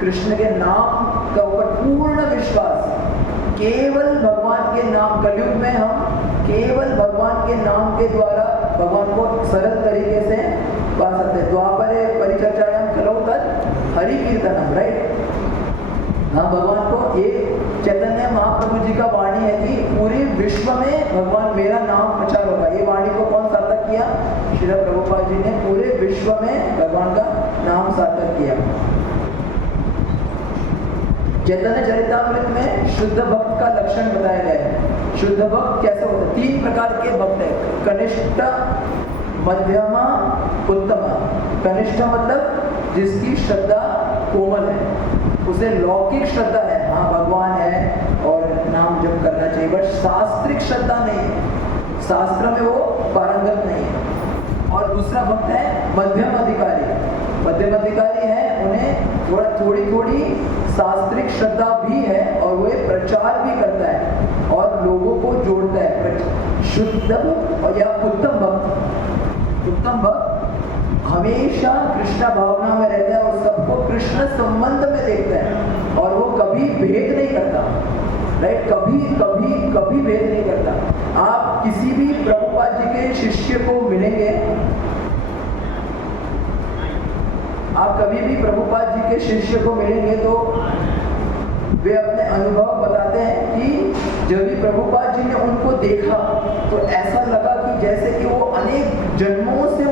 कृष्ण के नाम का ऊपर पूर्ण विश्वास, केवल भगवान के नाम, कलयुग में हम केवल भगवान के नाम के द्वारा भगवान को सरल तरीके से पा सकते हैं। द्वापरे परिचर्चायां कलौ तत् हरि कीर्तनम, राइट? हाँ, भगवान को ये चैतन्य महाप्रभु जी का वाणी है कि पूरे विश्व में भगवान मेरा नाम प्रचार होगा। ये वाणी को कौन सार्थक किया? श्रील प्रभुपाद जी ने पूरे विश्व में भगवान का नाम सार्थक किया। चैतन्य चरितामृत में शुद्ध भक्त का लक्षण बताया गया है। शुद्ध भक्त कैसे होता है? 3 प्रकार के भक्त है, कनिष्ठ, मध्यमा, उत्तमा। कनिष्ठ मतलब जिसकी श्रद्धा कोमल है, उसे लौकिक श्रद्धा है, हाँ भगवान है और नाम जप करना चाहिए, बट शास्त्रिक श्रद्धा नहीं है, शास्त्र में वो पारंगत नहीं है। और दूसरा भक्त है मध्यम अधिकारी। मध्यम अधिकारी है, उन्हें थोड़ी शास्त्रिक श्रद्धा भी है और वो प्रचार भी करता है और लोगों को जोड़ता है। शुद्ध और या उत्तम भक्त हमेशा कृष्ण भावना में रहता है और सबको कृष्ण संबंध में देखता है और वो कभी भेद नहीं करता, राइट? कभी भेद नहीं करता। आप किसी भी प्रभुपाद जी के शिष्य को मिलेंगे, आप कभी भी प्रभुपाद जी के शिष्य को मिलेंगे तो वे अपने अनुभव बताते हैं कि जब भी प्रभुपाद जी ने उनको देखा तो ऐसा लगा कि जैसे कि वो अनेक जन्मों से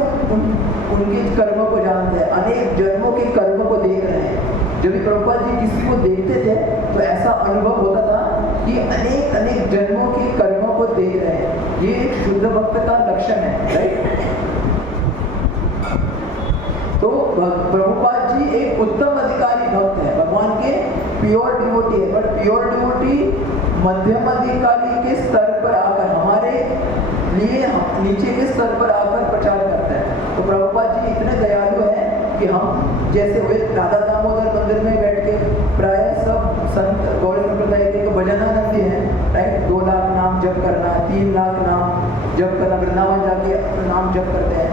उनके कर्म को जानते हैं, अनेक जन्मों के कर्म को देख रहे हैं। जब भी प्रभुपाद जी किसी को देखते थे तो ऐसा अनुभव होता था कि अनेक जन्मों के कर्मों को देख रहे हैं। ये एक शुद्ध भक्त का लक्षण है, राइट? तो प्रभुपाद जी एक उत्तम अधिकारी भक्त है, भगवान के प्योर डिवोटी है, बट प्योर डिवोटी मध्यम अधिकारी के स्तर पर आकर हमारे लिए नीचे के स्तर पर आकर प्रचार करता है। तो प्रभुपाद जी इतने दयालु हैं कि हम जैसे हुए राधा दामोदर मंदिर में बैठ के प्राय सब संत गौड़ संप्रदाय के तो भजनानंदी हैं, राइट? 2 लाख नाम जप करना, 3 लाख नाम जप करना, वृंदावन जाके अपना नाम जप करते हैं,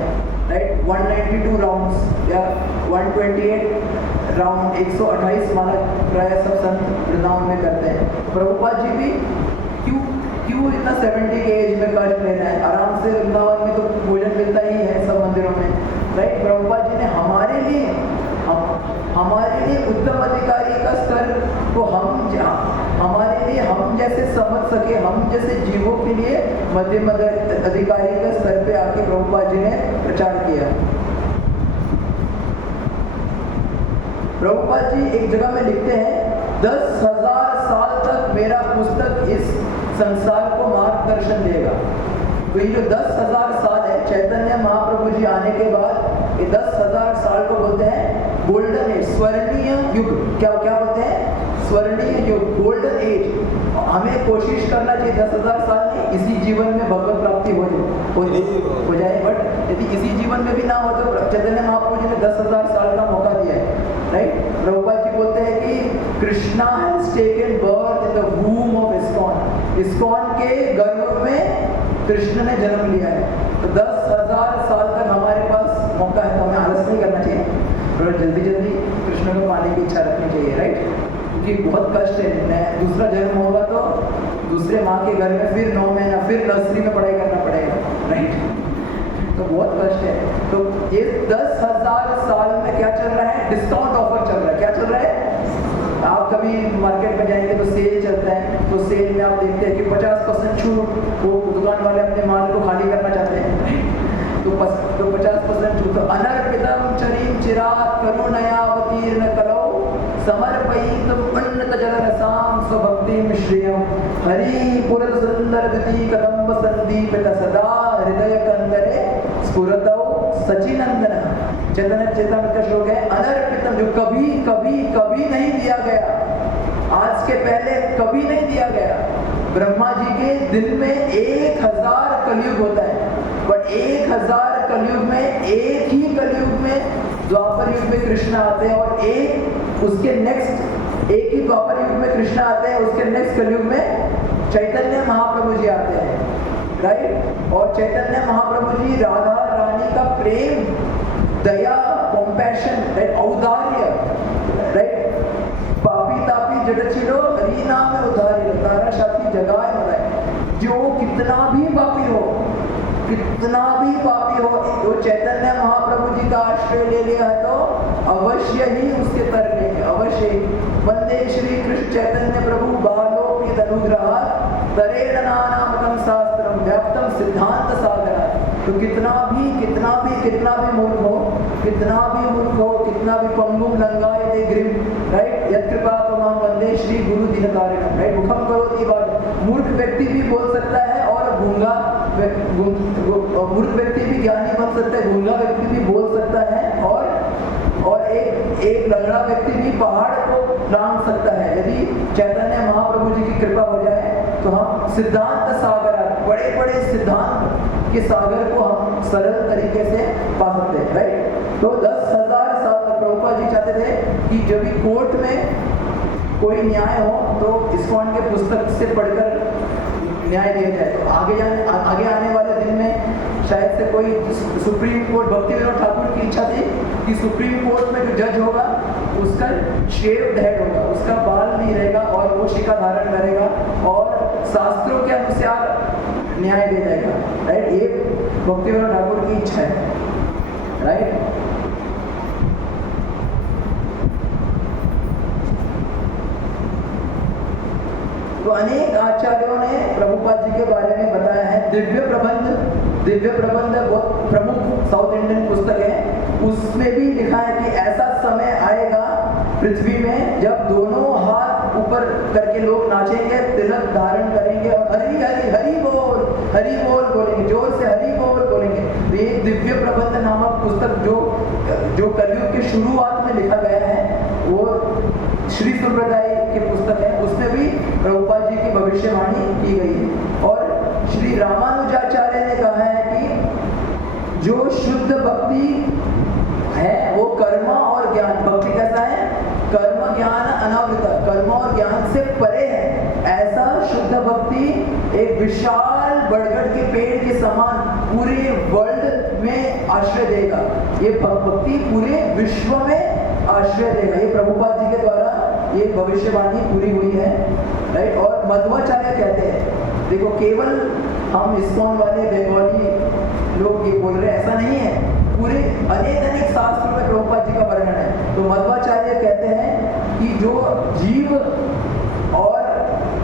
राइट? 192 राउंड्स या 128 राउंड, 128 माला प्राय सब संत वृंदावन में करते हैं। प्रभुपाद जी भी क्यों इतना 70 के एज में कष्ट लेना है? आराम से वृंदावन में तो भोजन मिलता ही है सब मंदिरों में, राइट? प्रभुपाद जी ने हमारे लिए उत्तम अधिकारी का स्तर को हमारे लिए हम जैसे समझ सके, हम जैसे जीवों के लिए मध्यम अधिकारी का स्तर पे आके प्रभुपाद जी ने प्रचार किया। प्रभुपाद जी एक जगह में लिखते हैं 10,000 साल तक मेरा पुस्तक इस संसार को मार्गदर्शन देगा। तो ये जो 10,000 साल है, चैतन्य महाप्रभु जी आने के बाद ये 10,000 साल को बोलते हैं गोल्डन एज, स्वर्णीय युग। क्या बोलते हैं? स्वर्णीय युग, गोल्डन एज। हमें कोशिश करना चाहिए 10,000 साल में इसी जीवन में भगवत प्राप्ति हो जाए, बट यदि इसी जीवन में भी ना हो तो चैतन्य महाप्रभु जी ने 10,000 साल का मौका दिया है, राइट? प्रभुपाद जी बोलते हैं कि Krishna has taken birth in the वूम of ISKCON. ISKCON के गर्भ में कृष्ण ने जन्म लिया है। तो 10,000 साल तक हमारे पास मौका है, तो हमें आलस नहीं करना चाहिए, थोड़ा जल्दी कृष्ण को पाने की इच्छा रखनी चाहिए, राइट? क्योंकि बहुत कष्ट है, दूसरा जन्म होगा तो दूसरे माँ के घर में फिर 9 महीना फिर नर्सरी में पढ़ाई करना पड़ेगा, राइट? तो बहुत कष्ट है। तो ये 10,000 साल में क्या चल रहा है? डिस्काउंट ऑफर चल रहा है। क्या चल रहा है? आप कभी मार्केट में जाएंगे तो सेल चलता है, तो सेल में आप देखते हैं कि 50% छूट छूट, वो दुकान वाले अपने माल को खाली करना चाहते हैं तो 50% छूट। अनर्पितम चरीम चिरात करुणयावतीर्ण कलौ समर्पयितुम उन्नत जल रसाम स्वभक्तिम श्रियम हरि पुर सुंदर गति कदम्ब संदीपित सदा हृदय कंदरे स्फुरतौ सचिनंदन। चैतन्य चेतावनी का श्लोक है, अनर्पितम, जो कभी कभी कभी नहीं दिया गया, आज के पहले कभी नहीं दिया गया। ब्रह्मा जी के दिन में 1000 कलयुग होता है, बट 1000 कलयुग में एक ही कलयुग में द्वापर युग में कृष्ण आते हैं और एक उसके नेक्स्ट, एक ही द्वापर युग में कृष्ण आते हैं, उसके नेक्स्ट कलयुग में चैतन्य महाप्रभु जी आते हैं, राइट। और चैतन्य महाप्रभु जी राधा रानी का प्रेम, दया, कॉम्पैशन, राइट, औदार्य, राइट, पापी तापी जड़चिड़ो हरि नाम में उधारी तारा शाती जगाए मराए। जो कितना भी पापी हो, कितना भी पापी हो, वो चैतन्य महाप्रभु जी का आश्रय ले लिया है तो अवश्य ही उसके तर लेंगे, अवश्य ही। वंदे श्री कृष्ण चैतन्य प्रभु बालोपि अनुग्रहात् तरेण नानामतं शास्त्रम व्याप्तम सिद्धांत सागरा। तो कितना भी मूर्ख हो, कितना भी पंगुम लंगाए दे गिरिम, राइट, यत् कृपा तमाम वंदे श्री गुरु दीनकारिणम, राइट। मुखम करोति बाल, मूर्ख व्यक्ति भी बोल सकता है और गूंगा मूर्ख व्यक्ति भी ज्ञानी बन सकता है, गूंगा व्यक्ति भी बोल सकता है और एक लंगड़ा व्यक्ति भी पहाड़ को लांघ सकता है। यदि चैतन्य महाप्रभु जी की कृपा हो जाए तो हम सिद्धांत सागर, बड़े बड़े सिद्धांत के सागर को हम सरल तरीके से पा सकते हैं, राइट। तो 10,000 साल तक प्रभुपाद जी चाहते थे कि जब भी कोर्ट में कोई न्याय हो तो इस्कॉन के पुस्तक से पढ़कर न्याय दिया जाए। तो आगे आने वाले दिन में शायद से कोई सुप्रीम कोर्ट, भक्ति विनोद ठाकुर की इच्छा थी कि सुप्रीम कोर्ट में जो जज होगा उसका शेव्ड हेड होगा, उसका बाल नहीं रहेगा और वो शिखा धारण करेगा और शास्त्रों के अनुसार न्याय दिया जाएगा, राइट। ये भक्ति विनोद ठाकुर की इच्छा है, राइट। तो अनेक आचार्यों ने प्रभुपाद जी के बारे में बताया है। दिव्य प्रबंध बहुत प्रमुख साउथ इंडियन पुस्तक है, उसमें भी लिखा है कि ऐसा समय आएगा पृथ्वी में जब दोनों हाथ ऊपर करके लोग नाचेंगे, तिलक धारण करेंगे और हरि हरि हरि बोल बोलेंगे, जोर से हरि बोल बोलेंगे। तो ये दिव्य प्रबंध नामक पुस्तक जो कलयुग की शुरुआत में लिखा गया है, वो श्री संप्रदाय की पुस्तक है, उसमें भी प्रभुपाद जी की भविष्यवाणी की गई है। और श्री रामानुजाचार्य ने कहा है कि जो शुद्ध भक्ति है वो कर्म और ज्ञान, भक्ति कैसा है, कर्म ज्ञान अनावृत, कर्म और ज्ञान से परे है। ऐसा शुद्ध भक्ति एक विशाल बरगद के पेड़ के समान पूरे वर्ल्ड में आश्रय देगा। ये भक्ति पूरे विश्व में आश्रय देगा। ये प्रभुपाद जी के द्वारा ये भविष्यवाणी पूरी हुई है, राइट। और मध्वाचार्य कहते हैं, देखो केवल हम इस्कॉन वाले बंगाली लोग ये बोल रहे हैं, ऐसा नहीं है, पूरे अनेक शास्त्रों में प्रभुपाद जी का वर्णन है। तो मध्वाचार्य कहते हैं कि जो जीव और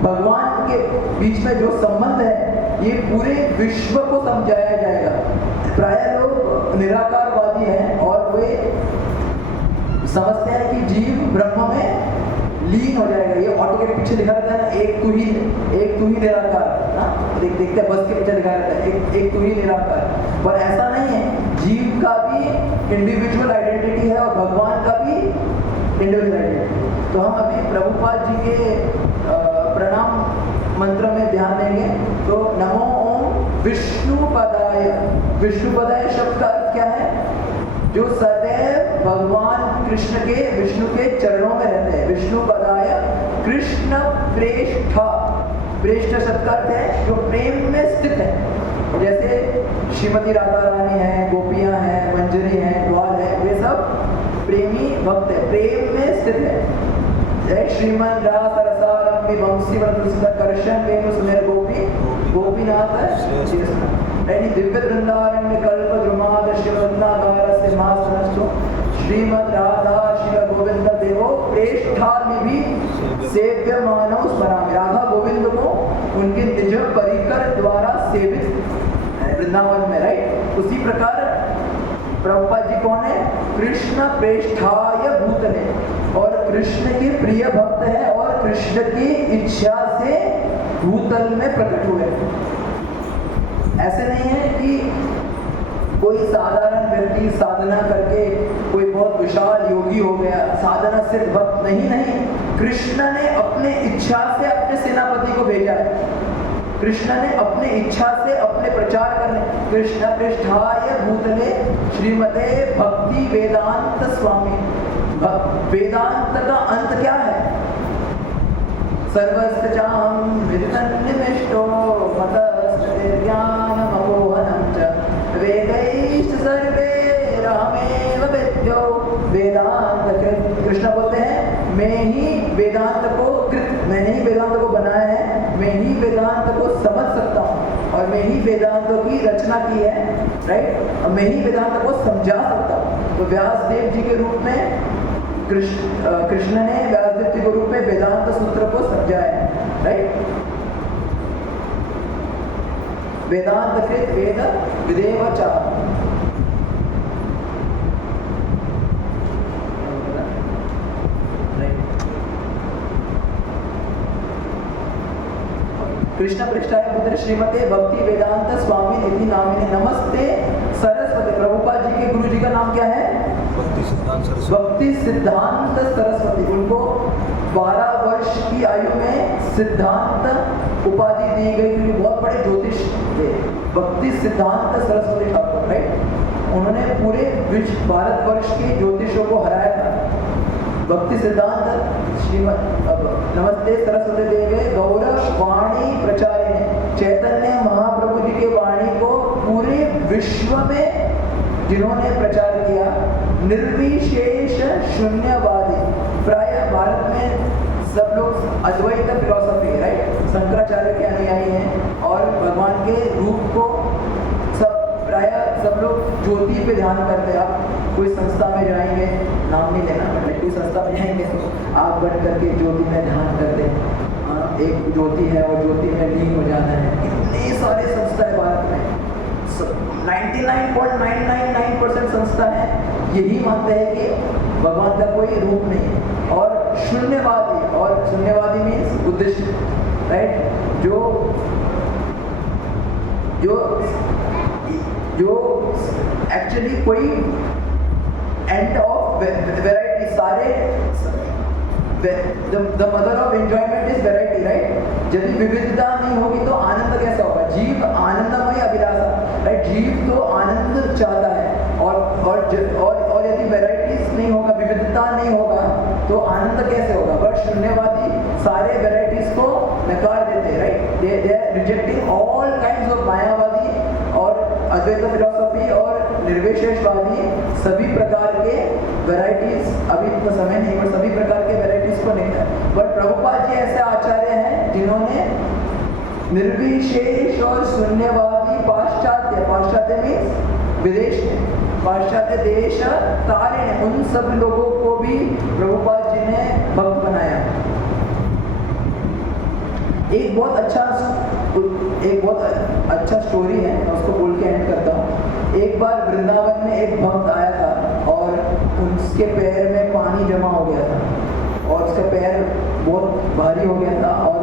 भगवान के बीच में जो संबंध है ये पूरे विश्व को समझाया जाएगा। प्राय लोग निराकारवादी हैं और वे समझते हैं कि जीव ब्रह्म में लीन हो जाएगा। ये ऑटो के पीछे लिखा रहता है एक तू ही निराकार, ना देखते हैं बस के पीछे लिखा रहता है एक तू ही निराकार, पर ऐसा नहीं है। जीव का भी इंडिविजुअल आइडेंटिटी है और भगवान का भी इंडिविजुअल आइडेंटिटी। तो हम अभी प्रभुपाद जी के प्रणाम मंत्र में ध्यान देंगे। तो नमो ओम विष्णुपदाय। विष्णुपदाय शब्द का अर्थ क्या है, जो सदैव भगवान कृष्ण के, विष्णु के चरणों में रहते हैं। विष्णुपदाय कृष्ण प्रेष्ठ, प्रेष्ठ शब्द का अर्थ है जो प्रेम में स्थित है। जैसे श्रीमती राधा रानी है, गोपियां हैं, मंजरी है, ग्वाल है, वे सब प्रेमी भक्त है, प्रेम में स्थित है। जय श्रीमन रास रसारंभि वंशी वृंदुसुंदर कर्षण वेणु सुमेर गोपी गोपीनाथ यानी दिव्य वृंदारण्य कल्प द्रुमाद शिवरत्नागार सिंहासनस्थो श्रीमद राधा शिव गोविंद देवो प्रेष्ठालिभि सेव्य मानव स्मरामि। राधा गोविंद को उनके निज परिकर वृंदावन में, राइट। उसी प्रकार प्रभुपाद जी कौन है? कृष्ण प्रेष्ठाय भूतले, और कृष्ण के प्रिय भक्त है और कृष्ण की इच्छा से भूतल में प्रकट हुए। ऐसे नहीं है कि कोई साधारण व्यक्ति साधना करके कोई बहुत विशाल योगी हो गया, साधना सिर्फ भक्त नहीं, कृष्ण ने अपने इच्छा से अपने सेनापति को भेजा है। कृष्ण ने अपने इच्छा से अपने प्रचार करने, कृष्ण पृष्ठाय भूतले श्रीमते भक्ति वेदांत स्वामी। वेदांत का अंत क्या है? सर्वस्त्यां विदितन्निमिष्टो मतस्त्यामपोहनं च वेदैश्च सर्वैरहमेव वेद्यो वेदांत कृत। कृष्ण बोलते हैं मैं ही वेदांत को कृत, मैंने ही वेदांत को बनाया है, मैं ही वेदांत को समझ सकता हूँ और मैं ही वेदांतों की रचना की है, राइट। और मैं ही वेदांत को समझा सकता हूँ। तो व्यासदेव जी के रूप में कृष्ण ने व्यासदेव जी के रूप में वेदांत सूत्र को समझाया है, राइट। वेदांत कृत वेद विदेव च। कृष्ण पृष्ठाय पुत्र श्रीमते भक्ति वेदांत स्वामी निधि नामिने नमस्ते सरस्वती। प्रभुपाद जी के गुरु जी का नाम क्या है? भक्ति सिद्धांत सरस्वती। उनको 12 वर्ष की आयु में सिद्धांत उपाधि दी गई क्योंकि बहुत बड़े ज्योतिष थे। भक्ति सिद्धांत सरस्वती ठाकुर, राइट। उन्होंने पूरे विश्व भारतवर्ष के ज्योतिषों को हराया था। भक्ति सिद्धांत श्रीमद नमस्ते सरस्वती देवे गौरव वाणी प्रचारिणे। चैतन्य महाप्रभु जी के वाणी को पूरे विश्व में जिन्होंने प्रचार किया, निर्विशेष शून्यवादी। प्राय भारत में सब लोग अद्वैत फिलॉसफी, राइट, शंकराचार्य के अनुयायी हैं और भगवान के रूप को प्राय सब लोग ज्योति पे ध्यान करते हैं। आप कोई संस्था में जाएंगे, नाम नहीं लेना, मतलब कोई संस्था में जाएंगे तो आप बढ़ करके ज्योति में ध्यान करते हैं। एक ज्योति है और ज्योति में लीन हो जाना है। इतने सारे संस्था है भारत में, 99.999% संस्था है यही मानते हैं कि भगवान का कोई रूप नहीं है। और शून्यवादी, और शून्यवादी मीन्स बुद्धिस्ट, राइट, जो एक्चुअली कोई एंड ऑफ वैरायटी, सारे the mother of enjoyment is variety, right. यदि विविधता नहीं होगी तो आनंद कैसा होगा? जीव आनंदमय अभिलाषा, राइट। जीव तो आनंद चाहता है और यदि वैरायटीज नहीं होगा, विविधता नहीं होगा तो आनंद कैसे होगा? बट शून्यवादी सारे वैरायटीज को नकार देते हैं, right. They are rejecting all kinds of Mayavadi और अद्वैत फिलॉसफी और निर्विशेषवादी सभी प्रकार के वैरायटीज, अभी तो समय नहीं पर सभी प्रकार के वैरायटीज को नहीं है। बट प्रभुपाद जी ऐसे आचार्य हैं जिन्होंने निर्विशेष और शून्यवादी पाश्चात्य मीन्स विदेश में, पाश्चात्य देश तारे, उन सब लोगों को भी प्रभुपाद जी ने भक्त बनाया। एक बहुत अच्छा स्टोरी है, मैं उसको बोल के एंड करता हूँ। एक बार वृंदावन में एक भक्त आया था और उसके पैर में पानी जमा हो गया था और उसका पैर बहुत भारी हो गया था और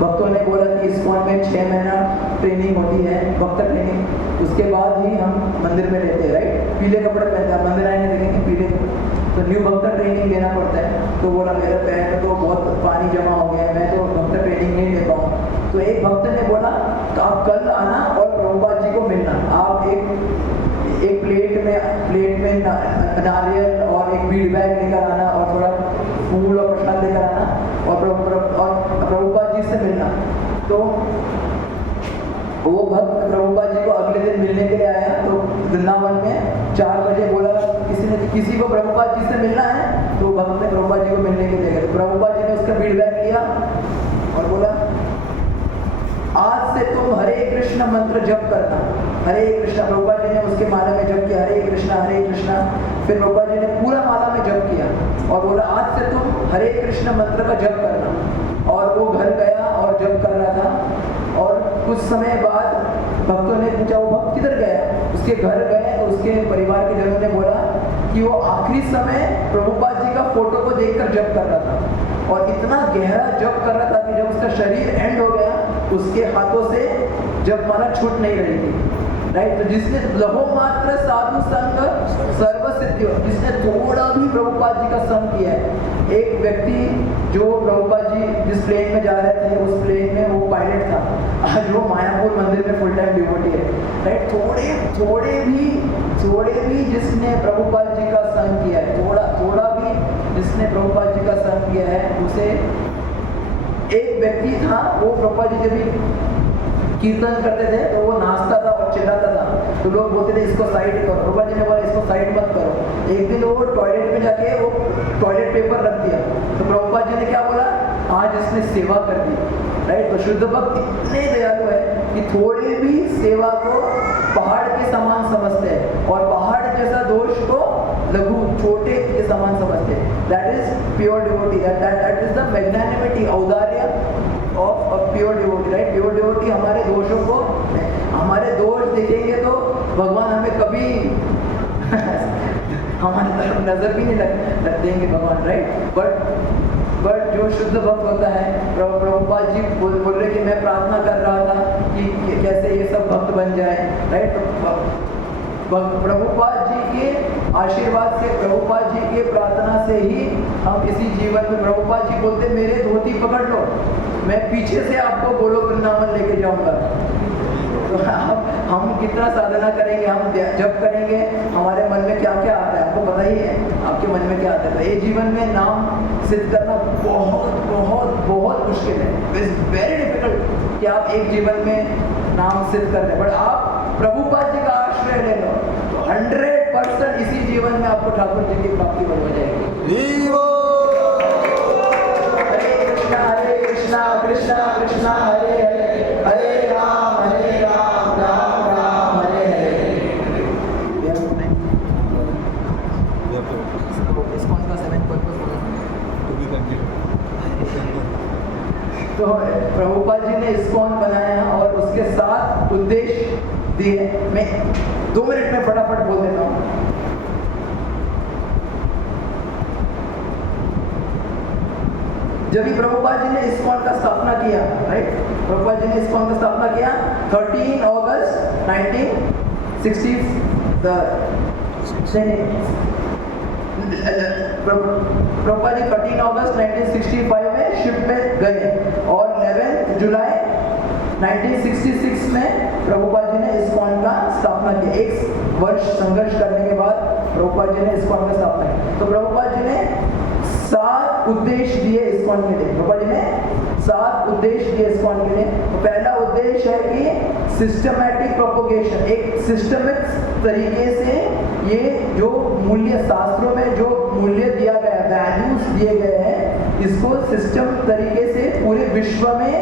भक्तों ने बोला कि इस्कॉन में 6 महीना ट्रेनिंग होती है, भक्त ट्रेनिंग, उसके बाद ही हम मंदिर में रहते हैं, राइट। पीले कपड़े पहनते हैं, मंदिर आएंगे देखेंगे पीले, तो न्यू भक्त ट्रेनिंग देना पड़ता है। तो बोला मेरे पैर में तो बहुत पानी जमा हो गया है, मैं तो भक्त ट्रेनिंग नहीं ले पाऊँ। तो एक भक्त ने बोला तो आप कल आना और प्रभुपाद जी को मिलना। आप एक प्लेट में नारियल और एक बीड बैग लेकर आना और थोड़ा फूल और प्रसाद लेकर आना और प्रभुपाद जी से मिलना। तो वो भक्त प्रभुपाद जी को अगले दिन मिलने के लिए आया। तो वृंदावन में 4 बजे बोला किसी को प्रभुपाद जी से मिलना है, तो भक्त ने प्रभुपाद जी को मिलने के लिए गए। तो प्रभुपाद जी ने उसका फीडबैक लिया और बोला आज से तुम हरे कृष्ण मंत्र जप करना। हरे कृष्ण, प्रभुपाद जी ने उसके माला में जप किया, हरे कृष्णा हरे कृष्णा। फिर प्रभुपाद जी ने पूरा माला में जप किया और बोला आज से तुम हरे कृष्ण मंत्र का जप करना। और वो घर गया और जप कर रहा था और कुछ समय बाद भक्तों ने पूछा वो भक्त किधर गया, उसके घर गए तो उसके परिवार के जनों ने बोला कि वो आखिरी समय प्रभुपाद जी का फोटो को देखकर जप कर रहा था और इतना गहरा जप कर रहा था कि जब उसका शरीर एंड हो गया उसके हाथों से जप माला छूट नहीं रही थी, राइट। तो जिसने लहो मात्र साधु संग सर्व सिद्धि, जिसने थोड़ा भी प्रभुपाद जी का संग किया है। एक व्यक्ति जो प्रभुपाद जी जिस प्लेन में जा रहे थे उस प्लेन में वो पायलट था, आज वो मायापुर मंदिर में फुल टाइम डिवोटी है, राइट। थोड़े भी जिसने प्रभुपाद जी का संग किया है, थोड़ा भी जिसने प्रभुपाद जी का संग किया है, उसे एक व्यक्ति था, वो प्रभुपाद जी जब भी कीर्तन करते थे तो वो नाचता था और चिल्लाता था, तो लोग बोलते थे इसको साइड करो। प्रभुपाद जी ने बोला इसको साइड मत करो। एक दिन वो टॉयलेट में जाके वो टॉयलेट पेपर रख दिया, तो प्रभुपाद जी ने क्या बोला, आज इसने सेवा कर दी, राइट। तो शुद्ध भक्त इतने दयालु है कि थोड़े भी सेवा को पहाड़ के समान समझते हैं और पहाड़ जैसा दोष को लघु छोटे के समान समझते हैं। That is pure devotee, that is the magnanimity, औदार्य of pure devotee, right. Pure devotee हमारे दोषों को, हमारे दोष देखेंगे तो भगवान हमें कभी हमारे तरफ नजर भी नहीं लग देंगे भगवान, राइट। बट जो शुद्ध भक्त होता है, प्रभुपाद जी बोल रहे कि मैं प्रार्थना कर रहा था कि कैसे ये सब भक्त बन जाए, राइट। तो प्रभुपाद जी के आशीर्वाद से, प्रभुपाद जी के प्रार्थना से ही हम इसी जीवन में, प्रभुपाद जी बोलते मेरे धोती पकड़ लो, मैं पीछे से आपको गोलोक वृंदावन लेके जाऊंगा। तो हम कितना साधना करेंगे, हम जब करेंगे, हमारे मन में क्या क्या आता है, आपको पता ही है आपके मन में क्या आता है। तो ये जीवन में नाम सिद्ध करना बहुत बहुत बहुत मुश्किल है, इट्स वेरी डिफिकल्ट कि आप एक जीवन में नाम सिद्ध कर दें। बट आप प्रभुपाद जी का आश्रय ले लो तो 100% इसी जीवन में आपको ठाकुर जी की प्राप्ति हो जाएगी। हरे कृष्णा कृष्णा कृष्णा हरे हरे, हरे राम राम राम हरे हरे। तो प्रभुपाद जी ने इस्कॉन बनाया और उसके साथ उद्देश्य दिए। मैं 2 मिनट में फटाफट बोल देता हूँ। जब भी प्रभुपाद जी ने इस्कॉन का स्थापना किया, राइट, प्रभुपाद जी ने इस्कॉन का स्थापना किया 13 अगस्त 1960। प्रभुपाद जी 13 अगस्त 1965 में शिप में गए और 11 जुलाई 1966 में प्रभुपाद जी ने इस्कॉन का स्थापना किया। 1 वर्ष संघर्ष करने के बाद प्रभुपाद जी ने इस्कॉन का स्थापना किया। तो प्रभुपाद जी ने 7 उद्देश्य दिए इस्कॉन के लिए। प्रभुपाद जी ने 7 उद्देश्य दिए इस्कॉन के लिए। तो पहला उद्देश्य है कि सिस्टमैटिक प्रोपोगेशन, एक सिस्टमिक तरीके से ये जो मूल्य शास्त्रों में जो मूल्य दिया गया है, वैल्यूज दिए गए हैं, इसको सिस्टम तरीके से पूरे विश्व में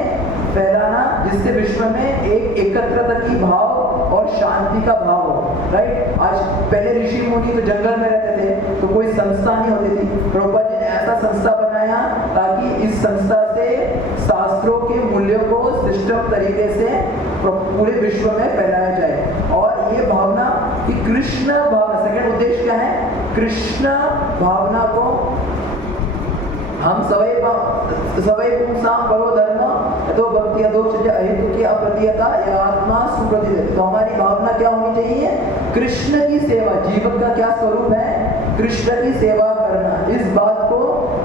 फैलाना, जिससे विश्व में एक एकत्रता की भाव और शांति का भाव हो, राइट। आज पहले ऋषि मुनि तो जंगल में रहते थे तो कोई संस्था नहीं होती थी। प्रभुपाद जी ने ऐसा संस्था बनाया ताकि इस संस्था से शास्त्रों के मूल्यों को सिस्टम तरीके से पूरे विश्व में फैलाया जाए। और ये भावना कि कृष्ण भावना, सेकंड उद्देश्य क्या है, कृष्ण भावना को हम सवै पुंसाम करो धर्म तो भक्ति अदोक्ष अहेतु की अप्रतियता या आत्मा सुप्रतिदित। तो हमारी भावना क्या होनी चाहिए, कृष्ण की सेवा। जीवन का क्या स्वरूप है, कृष्ण की सेवा करना। इस बात को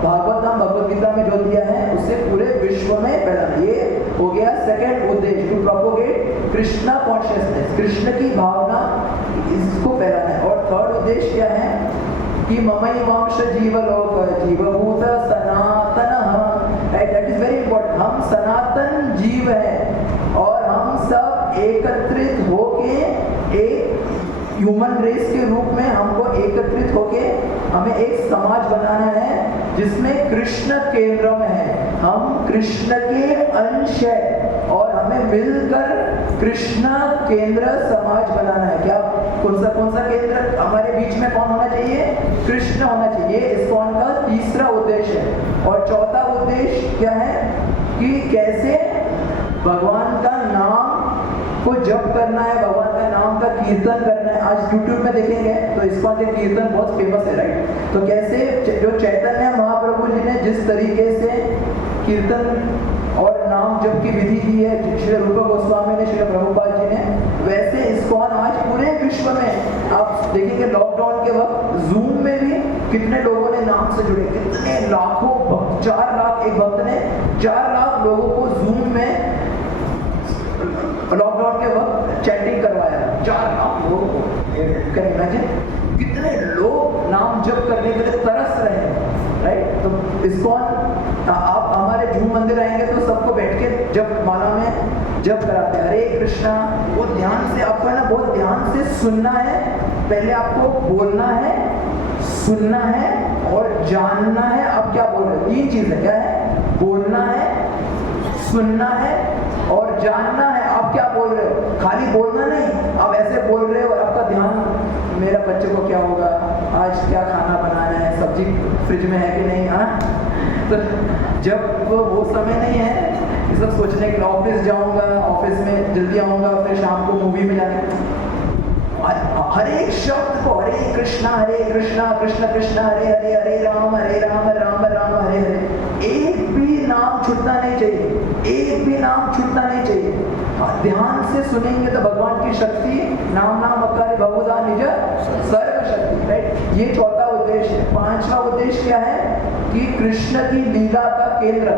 भागवतम भगवद गीता में जो दिया है उससे पूरे विश्व में फैलाना। ये हो गया सेकंड उद्देश्य, to propagate Krishna consciousness, Krishna की भावना, इसको फैलाना है। और थर्ड उद्देश्य क्या है कि ममैवांश जीवलोक जीवभूत सनातन, दैट इज वेरी इंपॉर्टेंट। हम सनातन जीव हैं और हम सब एकत्रित होके एक ह्यूमन रेस के रूप में हमको एकत्रित होके हमें एक समाज बनाना है जिसमें कृष्ण केंद्र में है। हम कृष्ण के अंश है और हमें मिलकर कृष्ण केंद्र समाज बनाना है। क्या कौन सा केंद्र हमारे बीच में कौन होना चाहिए, कृष्ण होना चाहिए। इस्कॉन का तीसरा उद्देश्य है। और चौथा उद्देश्य क्या है कि कैसे भगवान का नाम को जप करना है, भगवान का नाम का कीर्तन करना है। आज YouTube में देखेंगे तो इसका कीर्तन बहुत फेमस है, राइट। तो कैसे जो चैतन्य महाप्रभु जी ने जिस तरीके से कीर्तन और नाम जप की विधि दी है श्री रूप गोस्वामी ने, श्री प्रभुपाद जी ने, वैसे इस्कॉन आज पूरे विश्व में आप देखेंगे लॉकडाउन के वक्त जूम में भी कितने लोगों ने नाम से जुड़े, कितने लाखों भक्त, 4 लाख, एक भक्त ने 4 लाख लोगों को जूम में लॉकडाउन के वक्त चैटिंग करवाया, 4 लाख लोगों को। कैन इमेजिन कितने लोग नाम जप करने के लिए तरस रहे हैं, राइट। तो इस्कॉन, आप हमारे जूम मंदिर आएंगे तो सबको बैठ के जप माला में जप कराते हैं, हरे कृष्णा। वो ध्यान से आपको है ना, बहुत ध्यान से सुनना है। पहले आपको बोलना है, सुनना है और जानना है आप क्या बोल रहे हो। 3 चीजें क्या है, बोलना है, सुनना है और जानना है आप क्या बोल रहे हो। खाली बोलना नहीं, आप ऐसे बोल रहे हो और आपका ध्यान मेरा बच्चे को क्या होगा, आज क्या खाना बनाना है, सब्जी फ्रिज में है कि नहीं, हाँ। तो जब वो समय नहीं है ये सब सोचने के, ऑफिस जाऊंगा, ऑफिस में जल्दी आऊंगा, फिर शाम को मूवी में जाने, हर एक शब्द को हरे कृष्णा कृष्ण कृष्ण हरे हरे, हरे राम राम राम हरे हरे, एक भी नाम छूटना नहीं चाहिए, एक भी नाम छूटना नहीं चाहिए। ध्यान से सुनेंगे तो भगवान की शक्ति, नाम अकारे बहुधा निज सर्व शक्ति, राइट। ये 4था उद्देश्य है। 5वां उद्देश्य क्या है कि कृष्ण की लीला का केंद्र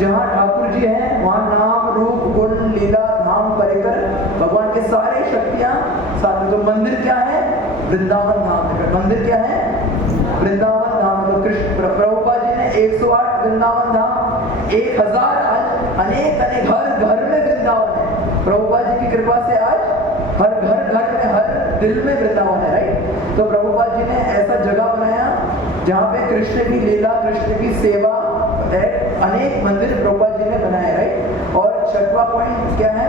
जहाँ ठाकुर जी हैं वहाँ नाम रूप गुण लीला धाम परिकर भगवान के सारे शक्तियां साथ में। तो मंदिर क्या है, वृंदावन धाम है। मंदिर क्या है, वृंदावन धाम। तो कृष्ण प्रभुपाद जी ने 108 वृंदावन धाम, 1000 आज अनेक घर घर में वृंदावन है। प्रभुपाद जी की कृपा से आज हर घर में, हर दिल में वृंदावन है, राइट। तो प्रभुपाद जी ने ऐसा जगह बनाया जहाँ पे कृष्ण की लीला, कृष्ण की सेवा है। अनेक मंदिर प्रभुपाद जी ने बनाए, राइट। और 6वां पॉइंट क्या है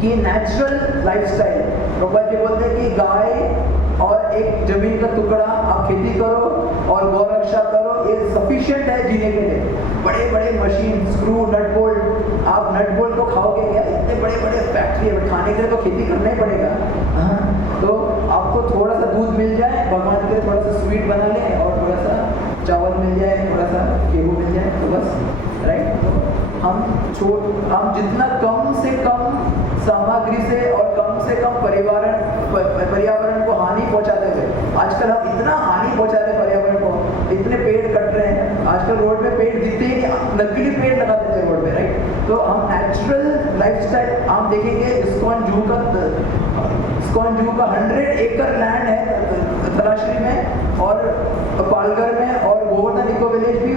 कि नेचुरल लाइफस्टाइल। प्रभुपाद जी बोलते हैं कि गाय और एक जमीन का टुकड़ा आप खेती करो और गौ रक्षा करो, ये सफिशिएंट है जीने के लिए। बड़े बड़े मशीन, स्क्रू, नट बोल्ट, आप नट बोल्ट को खाओगे क्या, इतने बड़े बड़े फैक्ट्री है, खाने के लिए तो खेती करना ही पड़ेगा, हाँ। तो आपको थोड़ा सा दूध मिल जाए, भगवान के लिए थोड़ा सा स्वीट बना लें और थोड़ा सा चावल मिल जाए, थोड़ा सा गेहूँ मिल जाए, तो बस, राइट। हम जितना कम से कम सामग्री से और कम से कम पर्यावरण को हानि पहुंचाते हुए, आजकल हम इतना हानि पहुंचाते हैं पर्यावरण को, इतने पेड़ कट रहे हैं, आजकल रोड पे पेड़ दिखते ही नहीं, नकली पेड़ लगा देते हैं रोड पे, राइट। तो हम नेचुरल लाइफस्टाइल आप देखेंगे, इस्कॉन जू का 100 एकड़ लैंड है तलाश्री में और पालघर में, और गोवर्धन इको विलेज भी,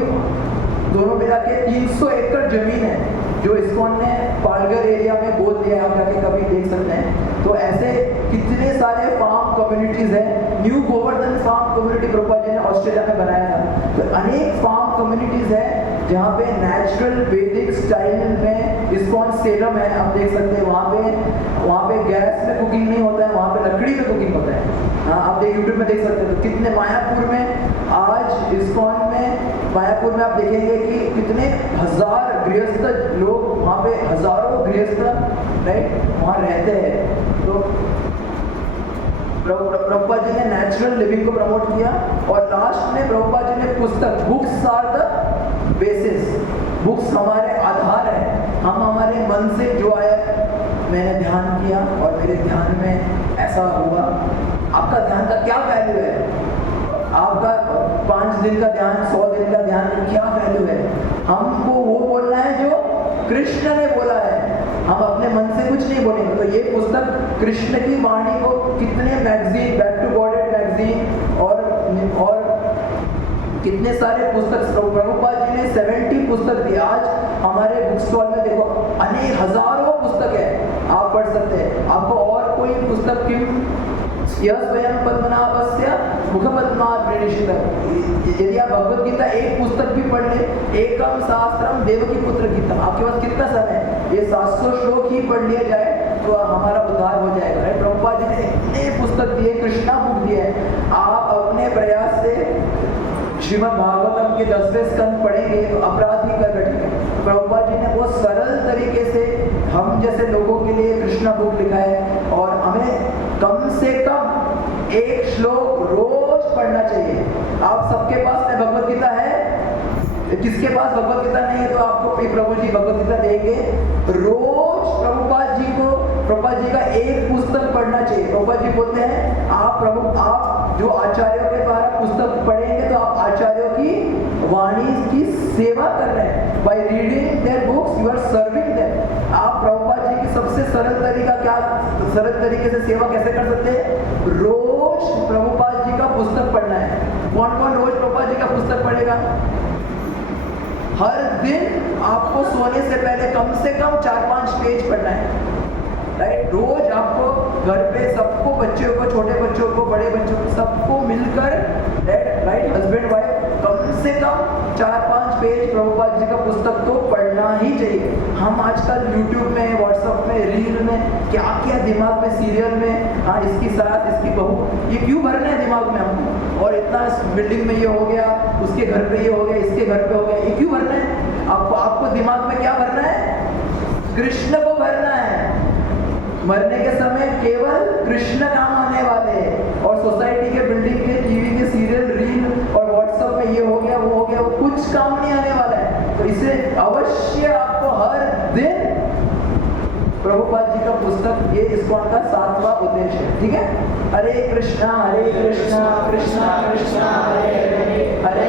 दोनों मिला के 300 एकड़ जमीन है जो इस्कॉन ने पालघर एरिया में गोद लिया है, आप जाके कभी देख सकते हैं। तो ऐसे कितने सारे फार्म कम्युनिटीज हैं। New Govardhan farm community Prabhupada ji ने ऑस्ट्रेलिया में बनाया था। तो अनेक फार्म कम्युनिटीज है जहाँ पे नेचुरल वैदिक स्टाइल में इस्कॉन सेलम है, आप देख सकते हैं। वहाँ पे गैस में कुकिंग नहीं होता है, वहाँ पे लकड़ी में कुकिंग होता है, हाँ। आप यूट्यूब में देख सकते हैं। तो कितने मायापुर में, आज इस्कॉन में मायापुर में आप देखेंगे कि कितने हजार गृहस्थ लोग, वहाँ पे हजारों गृहस्थ, राइट, वहाँ रहते हैं। तो प्रभुपाद जी ने नेचुरल लिविंग को प्रमोट किया। और लास्ट में प्रभुपाद जी ने पुस्तक, books are the basis, books हमारे आधार है। हम हमारे मन से जो आया, मैंने ध्यान किया और मेरे ध्यान में ऐसा हुआ। आपका ध्यान का क्या वैल्यू है, आपका 5 दिन का ध्यान, 100 दिन का ध्यान, क्या वैल्यू है। हमको वो बोलना है जो कृष्ण ने बोला है, हम अपने मन से कुछ नहीं बोलेंगे। तो ये पुस्तक कृष्ण की वाणी को कितने magazine, back to godhead magazine और कितने सारे पुस्तक, प्रभुपाद जी ने 70 पुस्तक दी। आज हमारे बुक स्टॉल में देखो अनेक हजारों पुस्तक है, आप पढ़ सकते हैं। आपको और कोई पुस्तक किम यह स्वयं पद्मनाभस्य मुखपद्मात् प्रणीशितम्, यदि आप भगवत गीता एक पुस्तक भी पढ़ ले, एकम शास्त्रम देवकी पुत्र गीता, आपके पास कितना समय है, ये 700 श्लोक ही पढ़ लिया जाए तो हमारा उद्धार हो जाएगा, राइट। प्रभुपाद जी ने इतने पुस्तक दिए, कृष्णा बुक दिए है। आप अपने प्रयास से श्रीमद् भागवतम के 10वें स्कंद पढ़ेंगे तो अपराध ही कर बैठेंगे। प्रभुपाद जी ने बहुत सरल तरीके से हम जैसे लोगों के लिए कृष्णा बुक लिखा है और हमें कम से कम एक श्लोक रोज पढ़ना चाहिए। आप सबके पास में भगवत गीता है? किसके पास भगवत गीता नहीं है तो आपको प्रभु जी भगवत गीता देंगे। रोज प्रभुपाद जी का एक पुस्तक पढ़ना चाहिए। प्रभुपाद जी बोलते हैं आप जो आचार्यों के द्वारा पुस्तक पढ़ेंगे तो आप आचार्यों की वाणी की सेवा कर रहे हैं। By reading their books you are serving them. आप प्रभुपाद जी की सबसे सरल तरीके से सेवा कैसे कर सकते हैं? रोज प्रभुपाद जी का पुस्तक पढ़ना है। कौन कौन रोज प्रभुपाद जी का पुस्तक पढ़ेगा? हर दिन आपको सोने से पहले कम से कम 4-5 पेज पढ़ना है, राइट? रोज आपको घर पे सबको, बच्चों को, छोटे बच्चों को, बड़े बच्चों को, सबको मिलकर, राइट, हस्बैंड वाइफ कम से कम 4-5 पेज प्रभुपाद जी का पुस्तक तो पढ़ना ही चाहिए। हम आजकल YouTube में, WhatsApp में, रील में क्या क्या दिमाग में, सीरियल में, हाँ इसकी सास, इसकी बहू, ये क्यों भरना है दिमाग में हमको? और इतना बिल्डिंग में ये हो गया, उसके घर पे ये हो गया, इसके घर पे हो गया, ये क्यों भरना है? आपको दिमाग में क्या भरना है? कृष्ण को भरना है। मरने के समय केवल कृष्ण काम आने वाले हैं। और सोसाइटी के, बिल्डिंग के, टीवी के, सीरियल, रील और व्हाट्सएप में ये हो गया, वो हो गया, वो कुछ काम नहीं आने वाला है। तो इसे अवश्य आपको हर दिन प्रभुपाद जी का पुस्तक, ये इस्कॉन का 7वां उद्देश्य है, ठीक है? हरे कृष्णा कृष्णा कृष्णा कृष्णा हरे हरे, हरे